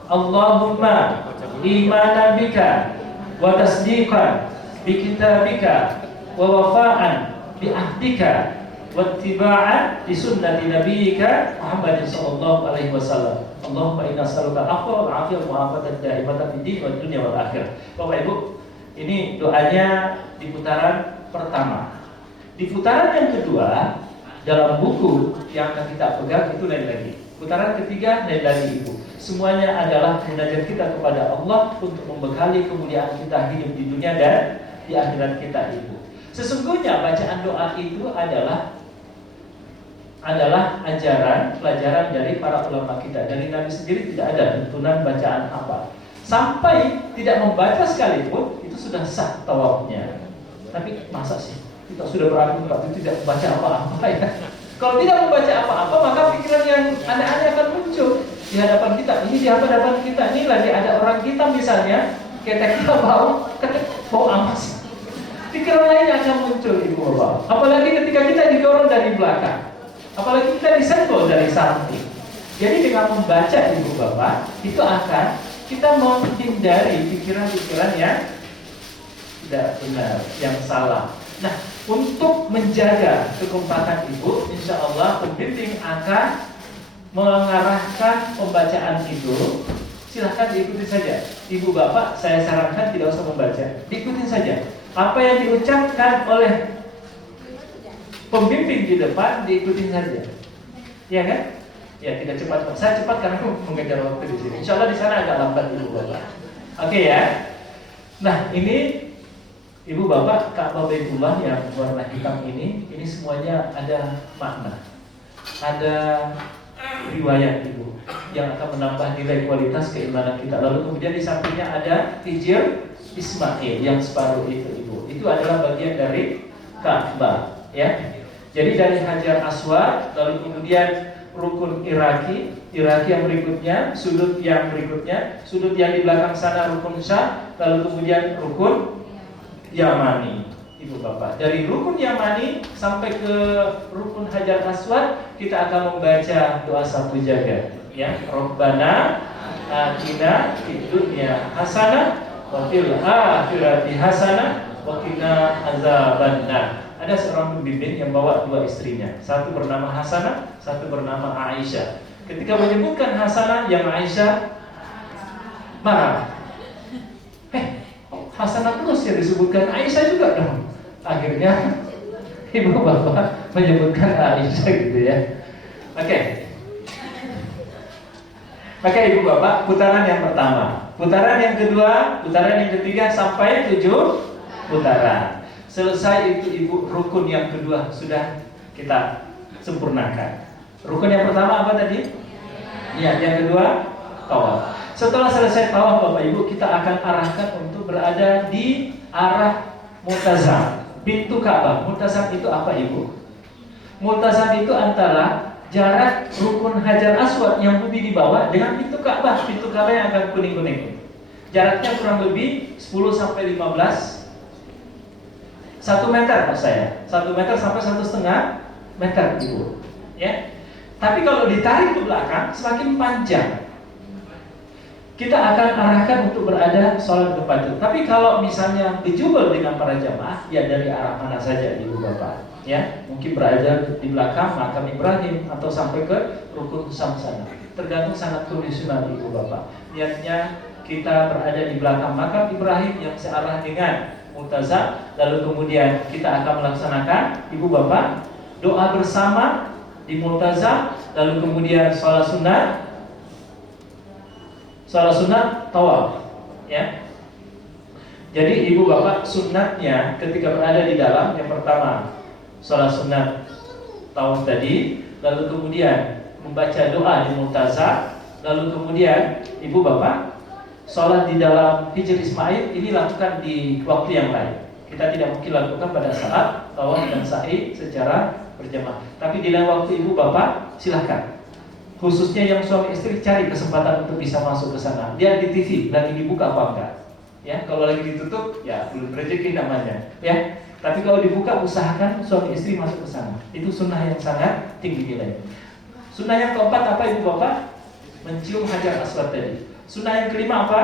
Allahumma imanan bika wa tasdiqan bi kitabika wa wafa'an bi ahdika wa ittiba'an bi sunnati nabiyyika Muhammadin sallallahu alaihi wasallam. Allahumma inna nas'aluka al-'afwa wal 'afiyata wa mu'afatan da'imatan fid din wad dunya wal akhirah. Bapak Ibu, ini doanya di putaran pertama. Di putaran yang kedua, dalam buku yang akan kita pegang itu lain lagi. Putaran ketiga lain lagi, Ibu. Semuanya adalah munajat kita kepada Allah untuk membekali kemuliaan kita hidup di dunia dan di akhirat kita, Ibu. Sesungguhnya bacaan doa itu adalah ajaran, pelajaran dari para ulama kita. Dari Nabi sendiri tidak ada tuntunan bacaan apa. Sampai tidak membaca sekalipun itu sudah sah tawafnya. Tapi masa sih kita sudah berarti tidak membaca apa-apa ya? Kalau tidak membaca apa-apa, maka pikiran yang aneh-aneh akan muncul di hadapan kita. Ini di hadapan kita, ini lagi ada orang kita misalnya, kita bau amas. Pikiran lain akan muncul, Ibu Bapak. Apalagi ketika kita didorong dari belakang, apalagi kita disenggol dari samping. Jadi dengan membaca, Ibu Bapak, itu akan kita menghindari pikiran-pikiran yang tidak benar, yang salah. Nah, untuk menjaga kekompakan Ibu, insya Allah pembimbing akan mengarahkan pembacaan itu. Silahkan diikuti saja. Ibu Bapak, saya sarankan tidak usah membaca, diikuti saja. Apa yang diucapkan oleh pembimbing di depan, diikuti saja. Ya kan? Ya, tidak cepat. Saya cepat karena mengejar waktu di sini. Insya Allah di sana agak lambat, Ibu Bapak. Oke ya. Nah, ini Ibu Bapak, Ka'bah Baitullah yang warna hitam ini semuanya ada makna, ada riwayat, Ibu, yang akan menambah nilai kualitas keimanan kita. Lalu kemudian di sampingnya ada Hijr Ismail yang separuh itu, Ibu. Itu adalah bagian dari Ka'bah, ya. Jadi dari Hajar Aswad, lalu kemudian rukun Iraki yang berikutnya, sudut yang berikutnya, sudut yang di belakang sana rukun Syah, lalu kemudian rukun Yamani, Ibu Bapak. Dari rukun Yamani sampai ke rukun Hajar Aswad, kita akan membaca doa sapu jagat. Ya, Rabbana atina fid dunya hasanah wa fil akhirati hasanah wa qina azabannar. Ada seorang pemimpin yang bawa dua istrinya. Satu bernama Hasanah, satu bernama Aisyah. Ketika menyebutkan Hasanah, yang Aisyah marah. Hasanah terus yang disebutkan, Aisyah juga dong. Akhirnya ibu bapak menyebutkan Aisyah gitu ya. Oke. Maka ibu bapak, putaran yang pertama, putaran yang kedua, putaran yang ketiga sampai 7 putaran. Selesai itu ibu, rukun yang kedua sudah kita sempurnakan. Rukun yang pertama apa tadi? Ya, yang kedua tawaf. Setelah selesai tawaf Bapak Ibu, kita akan arahkan untuk berada di arah multazam, pintu Ka'bah. Multazam itu apa Ibu? Multazam itu antara jarak rukun Hajar Aswad yang bumi di bawah dengan pintu Ka'bah. Pintu Ka'bah yang akan kuning-kuning. Jaraknya kurang lebih 10 sampai 15 1 meter Pak saya. 1 meter sampai 1,5 meter Ibu. Ya. Tapi kalau ditarik ke belakang semakin panjang. Kita akan arahkan untuk berada sholat depan itu. Tapi kalau misalnya berjubel dengan para jamaah, ya dari arah mana saja Ibu Bapak. Ya, mungkin berada di belakang makam Ibrahim atau sampai ke rukun sana. Tergantung sangat kondisional Ibu Bapak. Niatnya kita berada di belakang makam Ibrahim yang searah dengan multazam, lalu kemudian kita akan melaksanakan Ibu Bapak doa bersama di multazam, lalu kemudian sholat sunat tawaf, ya. Jadi ibu bapak sunatnya ketika berada di dalam, yang pertama sholat sunat tawaf tadi, lalu kemudian membaca doa di multazam, lalu kemudian ibu bapak sholat di dalam Hijr Ismail ini lakukan di waktu yang lain. Kita tidak mungkin lakukan pada saat tawaf dan sa'i secara berjamaah. Tapi di lain waktu ibu bapak silahkan. Khususnya yang suami istri cari kesempatan untuk bisa masuk ke sana. Lihat di TV lagi dibuka apa enggak. Ya, kalau lagi ditutup ya belum rezeki namanya. Ya, tapi kalau dibuka usahakan suami istri masuk ke sana. Itu sunnah yang sangat tinggi nilai. Sunnah yang keempat apa ibu bapak? Mencium Hajar Aswad tadi. Sunnah yang kelima apa?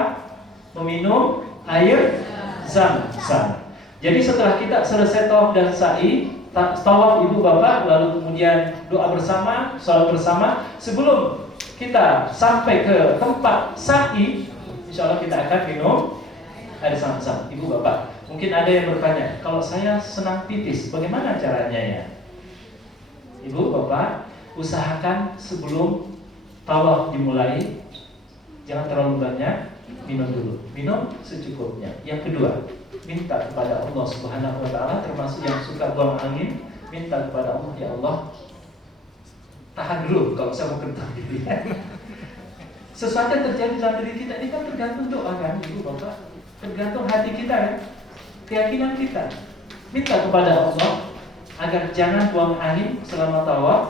Meminum air zam-zam. Jadi setelah kita selesai tawaf dan sa'i, tawaf ibu bapak, lalu kemudian doa bersama, sholat bersama. Sebelum kita sampai ke tempat sa'i, insya Allah kita akan minum air zam-zam. Ibu bapak, mungkin ada yang bertanya, kalau saya senang pipis, bagaimana caranya ya? Ibu bapak, usahakan sebelum tawaf dimulai, jangan terlalu banyak, minum dulu. Minum secukupnya. Yang kedua, minta kepada Allah Subhanahu wa taala, termasuk yang suka buang angin, minta kepada Allah, ya Allah, tahan dulu kalau saya mau kentang gitu ya. Sesuatu yang terjadi dalam diri kita ini kan tergantung doa kan, Ibu Bapak. Tergantung hati kita kan, keyakinan kita. Minta kepada Allah agar jangan buang angin selama tawaf,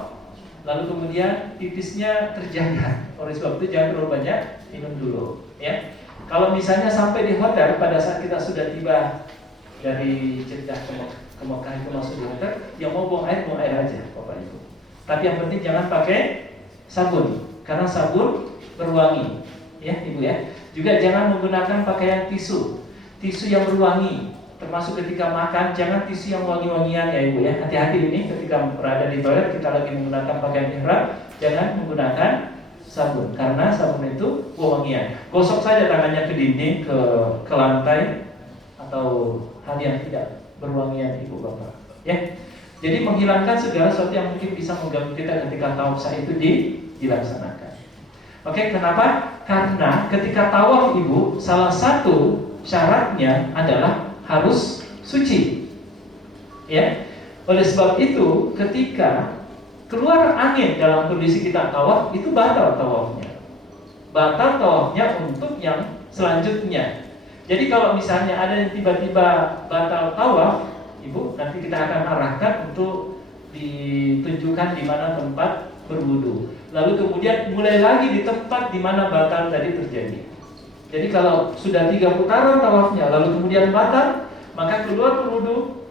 lalu kemudian pipisnya terjaga. Oleh sebab itu jangan terlalu banyak minum dulu, ya. Kalau misalnya sampai di hotel pada saat kita sudah tiba dari Jeddah ke Mekah itu masuk di hotel, yang mau buang air aja, Bapak Ibu. Tapi yang penting jangan pakai sabun, karena sabun berwangi, ya Ibu ya. Juga jangan menggunakan pakaian tisu yang berwangi, termasuk ketika makan, jangan tisu yang wangi-wangian ya Ibu ya. Hati-hati ini ketika berada di toilet kita lagi menggunakan pakaian ihram, jangan menggunakan sabun, karena sabun itu wangian. Gosok saja tangannya ke dinding, ke lantai, atau hal yang tidak berwangian Ibu Bapak. Ya, jadi menghilangkan segala sesuatu yang mungkin bisa mengganggu kita ketika tawaf itu dilaksanakan. Oke, kenapa? Karena ketika tawaf Ibu, salah satu syaratnya adalah harus suci. Ya, oleh sebab itu ketika keluar angin dalam kondisi kita tawaf, itu batal tawafnya. Batal tawafnya untuk yang selanjutnya. Jadi kalau misalnya ada yang tiba-tiba batal tawaf, Ibu, nanti kita akan arahkan untuk ditunjukkan di mana tempat berwudu. Lalu kemudian mulai lagi di tempat di mana batal tadi terjadi. Jadi kalau sudah 3 putaran tawafnya, lalu kemudian batal, maka keluar berwudu,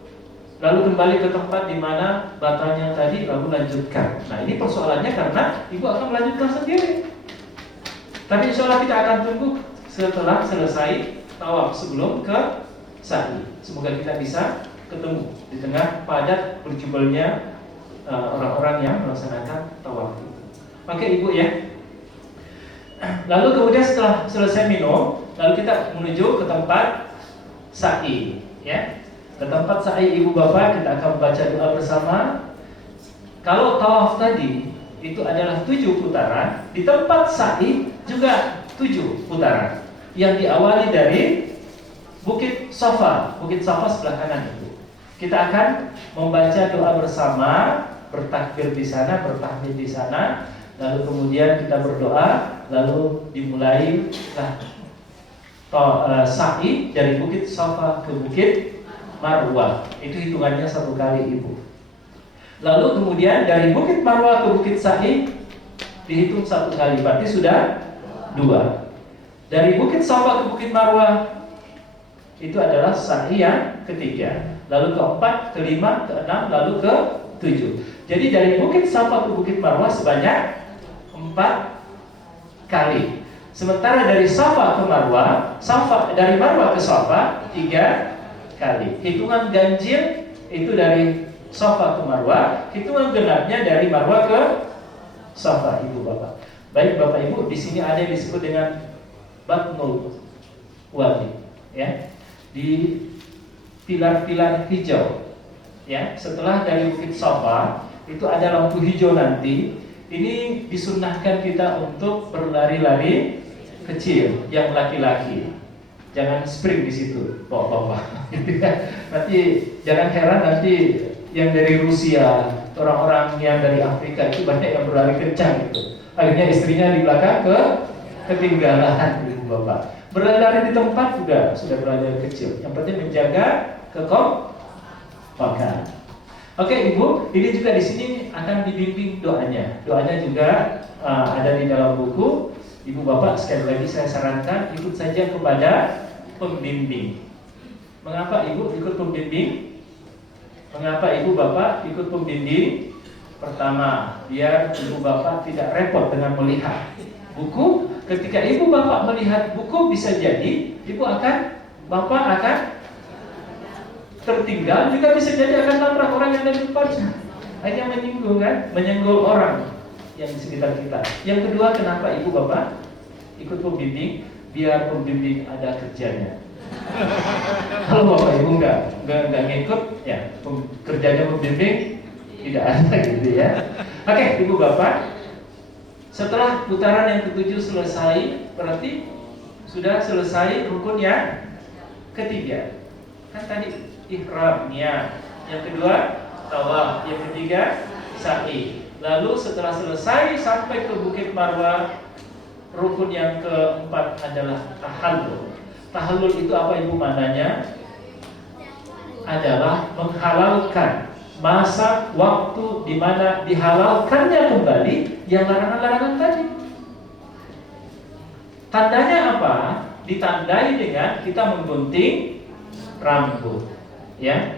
lalu kembali ke tempat di mana batalnya tadi, lalu lanjutkan. Nah, ini persoalannya karena ibu akan melanjutkan sendiri. Tapi insya Allah kita akan tunggu setelah selesai tawaf sebelum ke sa'i. Semoga kita bisa ketemu di tengah padat berjubelnya orang-orang yang melaksanakan tawaf. Oke ibu ya. Lalu kemudian setelah selesai minum, lalu kita menuju ke tempat sa'i, ya. Ke tempat sa'i ibu bapak, kita akan baca doa bersama. Kalau tawaf tadi itu adalah 7 putaran, di tempat sa'i juga 7 putaran. Yang diawali dari Bukit Safa. Bukit Safa sebelah kanan itu. Kita akan membaca doa bersama, bertakbir di sana, bertahmid di sana. Lalu kemudian kita berdoa, lalu dimulai sa'i dari Bukit Safa ke Bukit Marwah. Itu hitungannya 1 kali ibu. Lalu kemudian dari Bukit Marwah ke Bukit Sa'i dihitung 1 kali, berarti sudah 2. Dari Bukit Safa ke Bukit Marwah itu adalah sa'i yang ketiga. Lalu keempat, kelima, keenam, lalu ke 7. Jadi dari Bukit Safa ke Bukit Marwah sebanyak 4 kali. Sementara dari Safa ke Marwah, dari Marwah ke Safa 3 kali. Hitungan ganjil itu dari Safa ke Marwah, hitungan genapnya dari Marwah ke Safa ibu bapak. Baik bapak ibu, di sini ada yang disebut dengan Batnul Wadi, ya, di pilar-pilar hijau, ya. Setelah dari Bukit Safa itu ada lampu hijau nanti. Ini disunnahkan kita untuk berlari-lari kecil yang laki-laki. Jangan sprint di situ, bapak-bapak. Nanti jangan heran nanti yang dari Rusia, orang-orang yang dari Afrika itu banyak yang berlari kencang gitu. Akhirnya istrinya di belakang ketinggalan, ibu bapak. Berlari di tempat sudah berlari kecil. Yang penting menjaga kekompakan. Oke ibu, ini juga di sini akan dibimbing doanya. Doanya juga ada di dalam buku. Ibu bapak sekali lagi saya sarankan ikut saja kepada pembimbing. Mengapa ibu ikut pembimbing? Mengapa ibu bapak ikut pembimbing? Pertama, biar ibu bapak tidak repot dengan melihat buku. Ketika ibu bapak melihat buku, bisa jadi bapak akan tertinggal, juga bisa jadi akan nabrak orang yang ada di depannya. Hanya menyinggung kan, menyenggol orang yang di sekitar kita. Yang kedua, kenapa ibu bapak ikut pembimbing? Biar pembimbing ada kerjanya. Kalau bapak ibu nggak ngikut, ya kerjanya pembimbing tidak ada gitu ya. Oke, ibu bapak, setelah putaran yang ke-7 selesai, berarti sudah selesai rukun yang ketiga. Kan tadi ihramnya, yang kedua tawaf, yang ketiga sa'i. Lalu setelah selesai sampai ke Bukit Marwah, rukun yang keempat adalah tahallul. Tahallul itu apa ibu maknanya? Adalah menghalalkan masa waktu di mana dihalalkannya kembali yang larangan-larangan tadi. Tandanya apa? Ditandai dengan kita menggunting rambut, ya.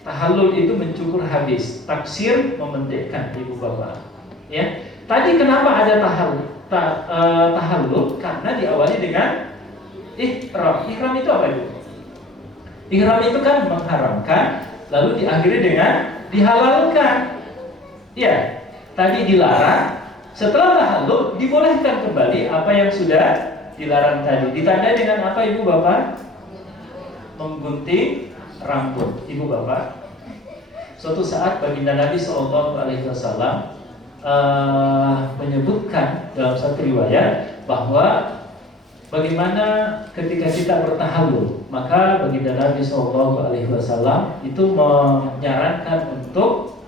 Tahallul itu mencukur habis, taksir memendekkan ibu bapak, ya. Tadi kenapa ada tahallul? Karena diawali dengan ihram. Ihram itu apa itu? Ihram itu kan mengharamkan, lalu diakhiri dengan dihalalkan. Ya, tadi dilarang, setelah tahallul dibolehkan kembali apa yang sudah dilarang tadi. Ditandai dengan apa ibu bapak? Menggunting rambut ibu bapak. Suatu saat baginda Nabi SAW menyebutkan dalam satu riwayat bahwa bagaimana ketika kita bertahallul, maka baginda Nabi SAW itu menyarankan untuk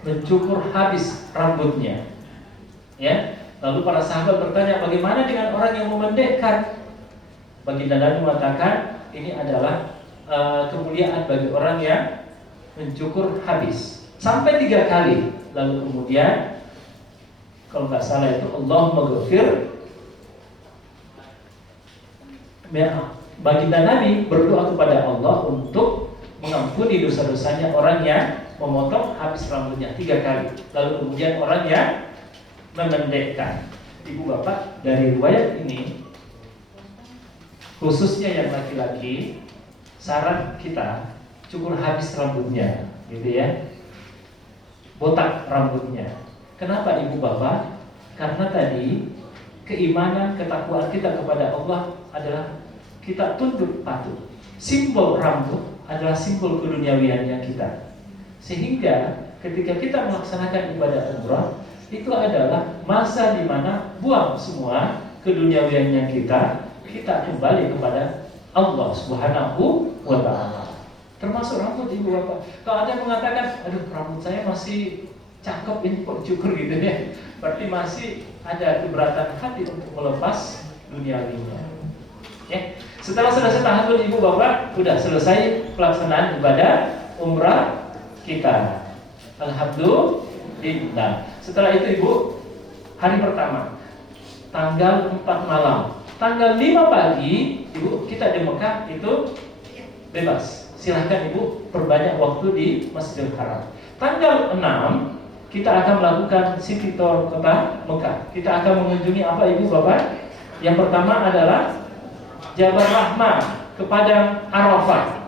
mencukur habis rambutnya, ya. Lalu para sahabat bertanya, bagaimana dengan orang yang memendekkan? Baginda Nabi mengatakan ini adalah kemuliaan bagi orang yang mencukur habis sampai 3 kali. Lalu kemudian kalau nggak salah itu Allahumma ghafir baginda Nabi berdoa kepada Allah untuk mengampuni dosa-dosanya orang yang memotong habis rambutnya 3 kali. Lalu kemudian orang yang memendekkan. Ibu bapak, dari riwayat ini khususnya yang laki-laki, saran kita cukur habis rambutnya, gitu ya, botak rambutnya. Kenapa ibu bapak? Karena tadi keimanan, ketakwaan kita kepada Allah adalah kita tunduk patuh. Simbol rambut adalah simbol keduniawiannya kita. Sehingga ketika kita melaksanakan ibadah umrah, itu adalah masa di mana buang semua keduniawiannya kita kembali kepada Allah Subhanahu wa Ta'ala. Termasuk rambut ibu bapak. Kalau ada yang mengatakan, aduh rambut saya masih cakep ini kok cukur gitu ya, berarti masih ada keberatan hati untuk melepas duniawinya. Ya. Setelah selesai tahallul ibu bapak, sudah selesai pelaksanaan ibadah umrah kita. Alhamdulillah. Setelah itu ibu, hari pertama tanggal 4 malam, tanggal 5 pagi ibu kita di Mekah itu bebas. Silahkan ibu perbanyak waktu di Masjidil Haram. Tanggal 6 kita akan melakukan city tour kota Mekah. Kita akan mengunjungi apa ibu bapak? Yang pertama adalah Jabal Rahmah ke Padang Arafah.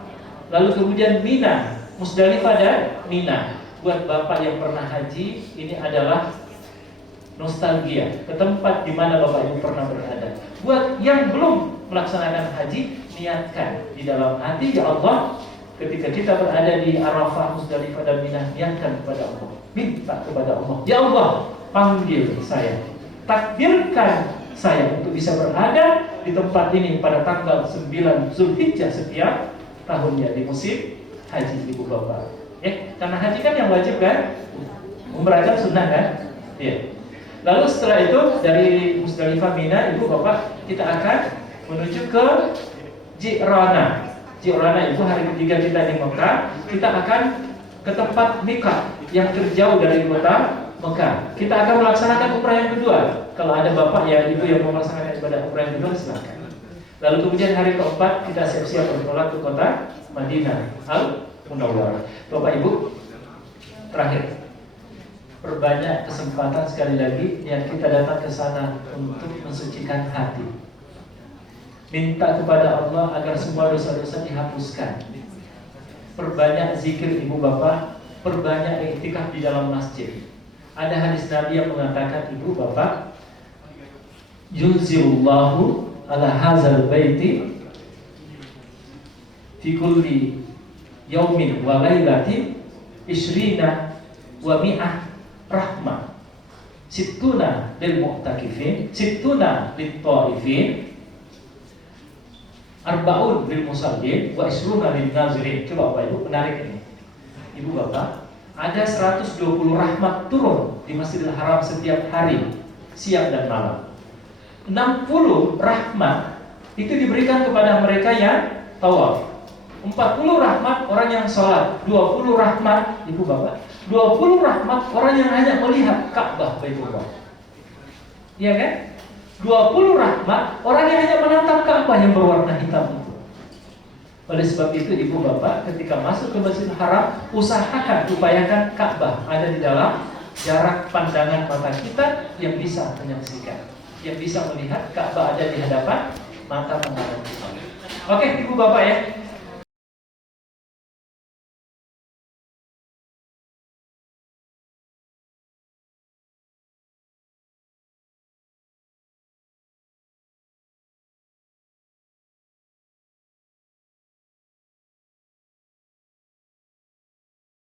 Lalu kemudian Mina, Musdalifah dan Mina. Buat bapak yang pernah haji, ini adalah nostalgia ke tempat di mana bapak ibu pernah berada. Buat yang belum melaksanakan haji, niatkan di dalam hati, ya Allah, ketika kita berada di Arafah, Musdalifah dan Mina, niatkan kepada Allah, minta kepada Allah, ya Allah, panggil saya, takdirkan saya untuk bisa berada di tempat ini pada tanggal 9 Zulhijjah setiap tahunnya di musim haji ibu bapak. Ya, karena haji kan yang wajib kan, umrah kan sunnah kan. Ya. Lalu setelah itu dari Musdalifah Mina ibu bapak kita akan menuju ke Ji'rana. Ji'rana itu hari ketiga kita di Mekah. Kita akan ke tempat Miqat yang terjauh dari kota Mekah. Kita akan melaksanakan umrah yang kedua. Kalau ada bapak ya ibu yang mau melaksanakan ibadah umrah yang kedua silakan. Lalu kemudian hari keempat kita siap-siap bertolak ke kota Madinah Al-Munawwarah. Bapak ibu, terakhir, perbanyak kesempatan sekali lagi yang kita datang ke sana untuk mensucikan hati. Minta kepada Allah agar semua dosa-dosa dihapuskan. Perbanyak zikir ibu bapak, perbanyak iktikaf di dalam masjid. Ada hadis Nabi yang mengatakan ibu bapak, yunzilullahu ala hazal baiti fi kulli yaumin wa lailatin isrina wa mi'ah rahmah, sittuna lil mu'takifin, sittuna lit ta'ifin, arba'un lil musallin, wa isruna lil nazirin. Coba Bapak Ibu menarik ini. Ibu Bapak, ada 120 rahmat turun di Masjidil Haram setiap hari, siang dan malam. 60 rahmat itu diberikan kepada mereka yang tawaf. 40 rahmat orang yang sholat. 20 rahmat, ibu bapak, 20 rahmat orang yang hanya melihat Ka'bah, ibu bapak. Iya kan? 20 rahmat orang yang hanya menatap Ka'bah yang berwarna hitam itu. Oleh sebab itu ibu bapak, ketika masuk ke Masjidil Haram, usahakan, upayakan Ka'bah ada di dalam jarak pandangan mata kita yang bisa menyaksikan, yang bisa melihat Ka'bah ada di hadapan mata pandangan kita. Oke, ibu bapak ya.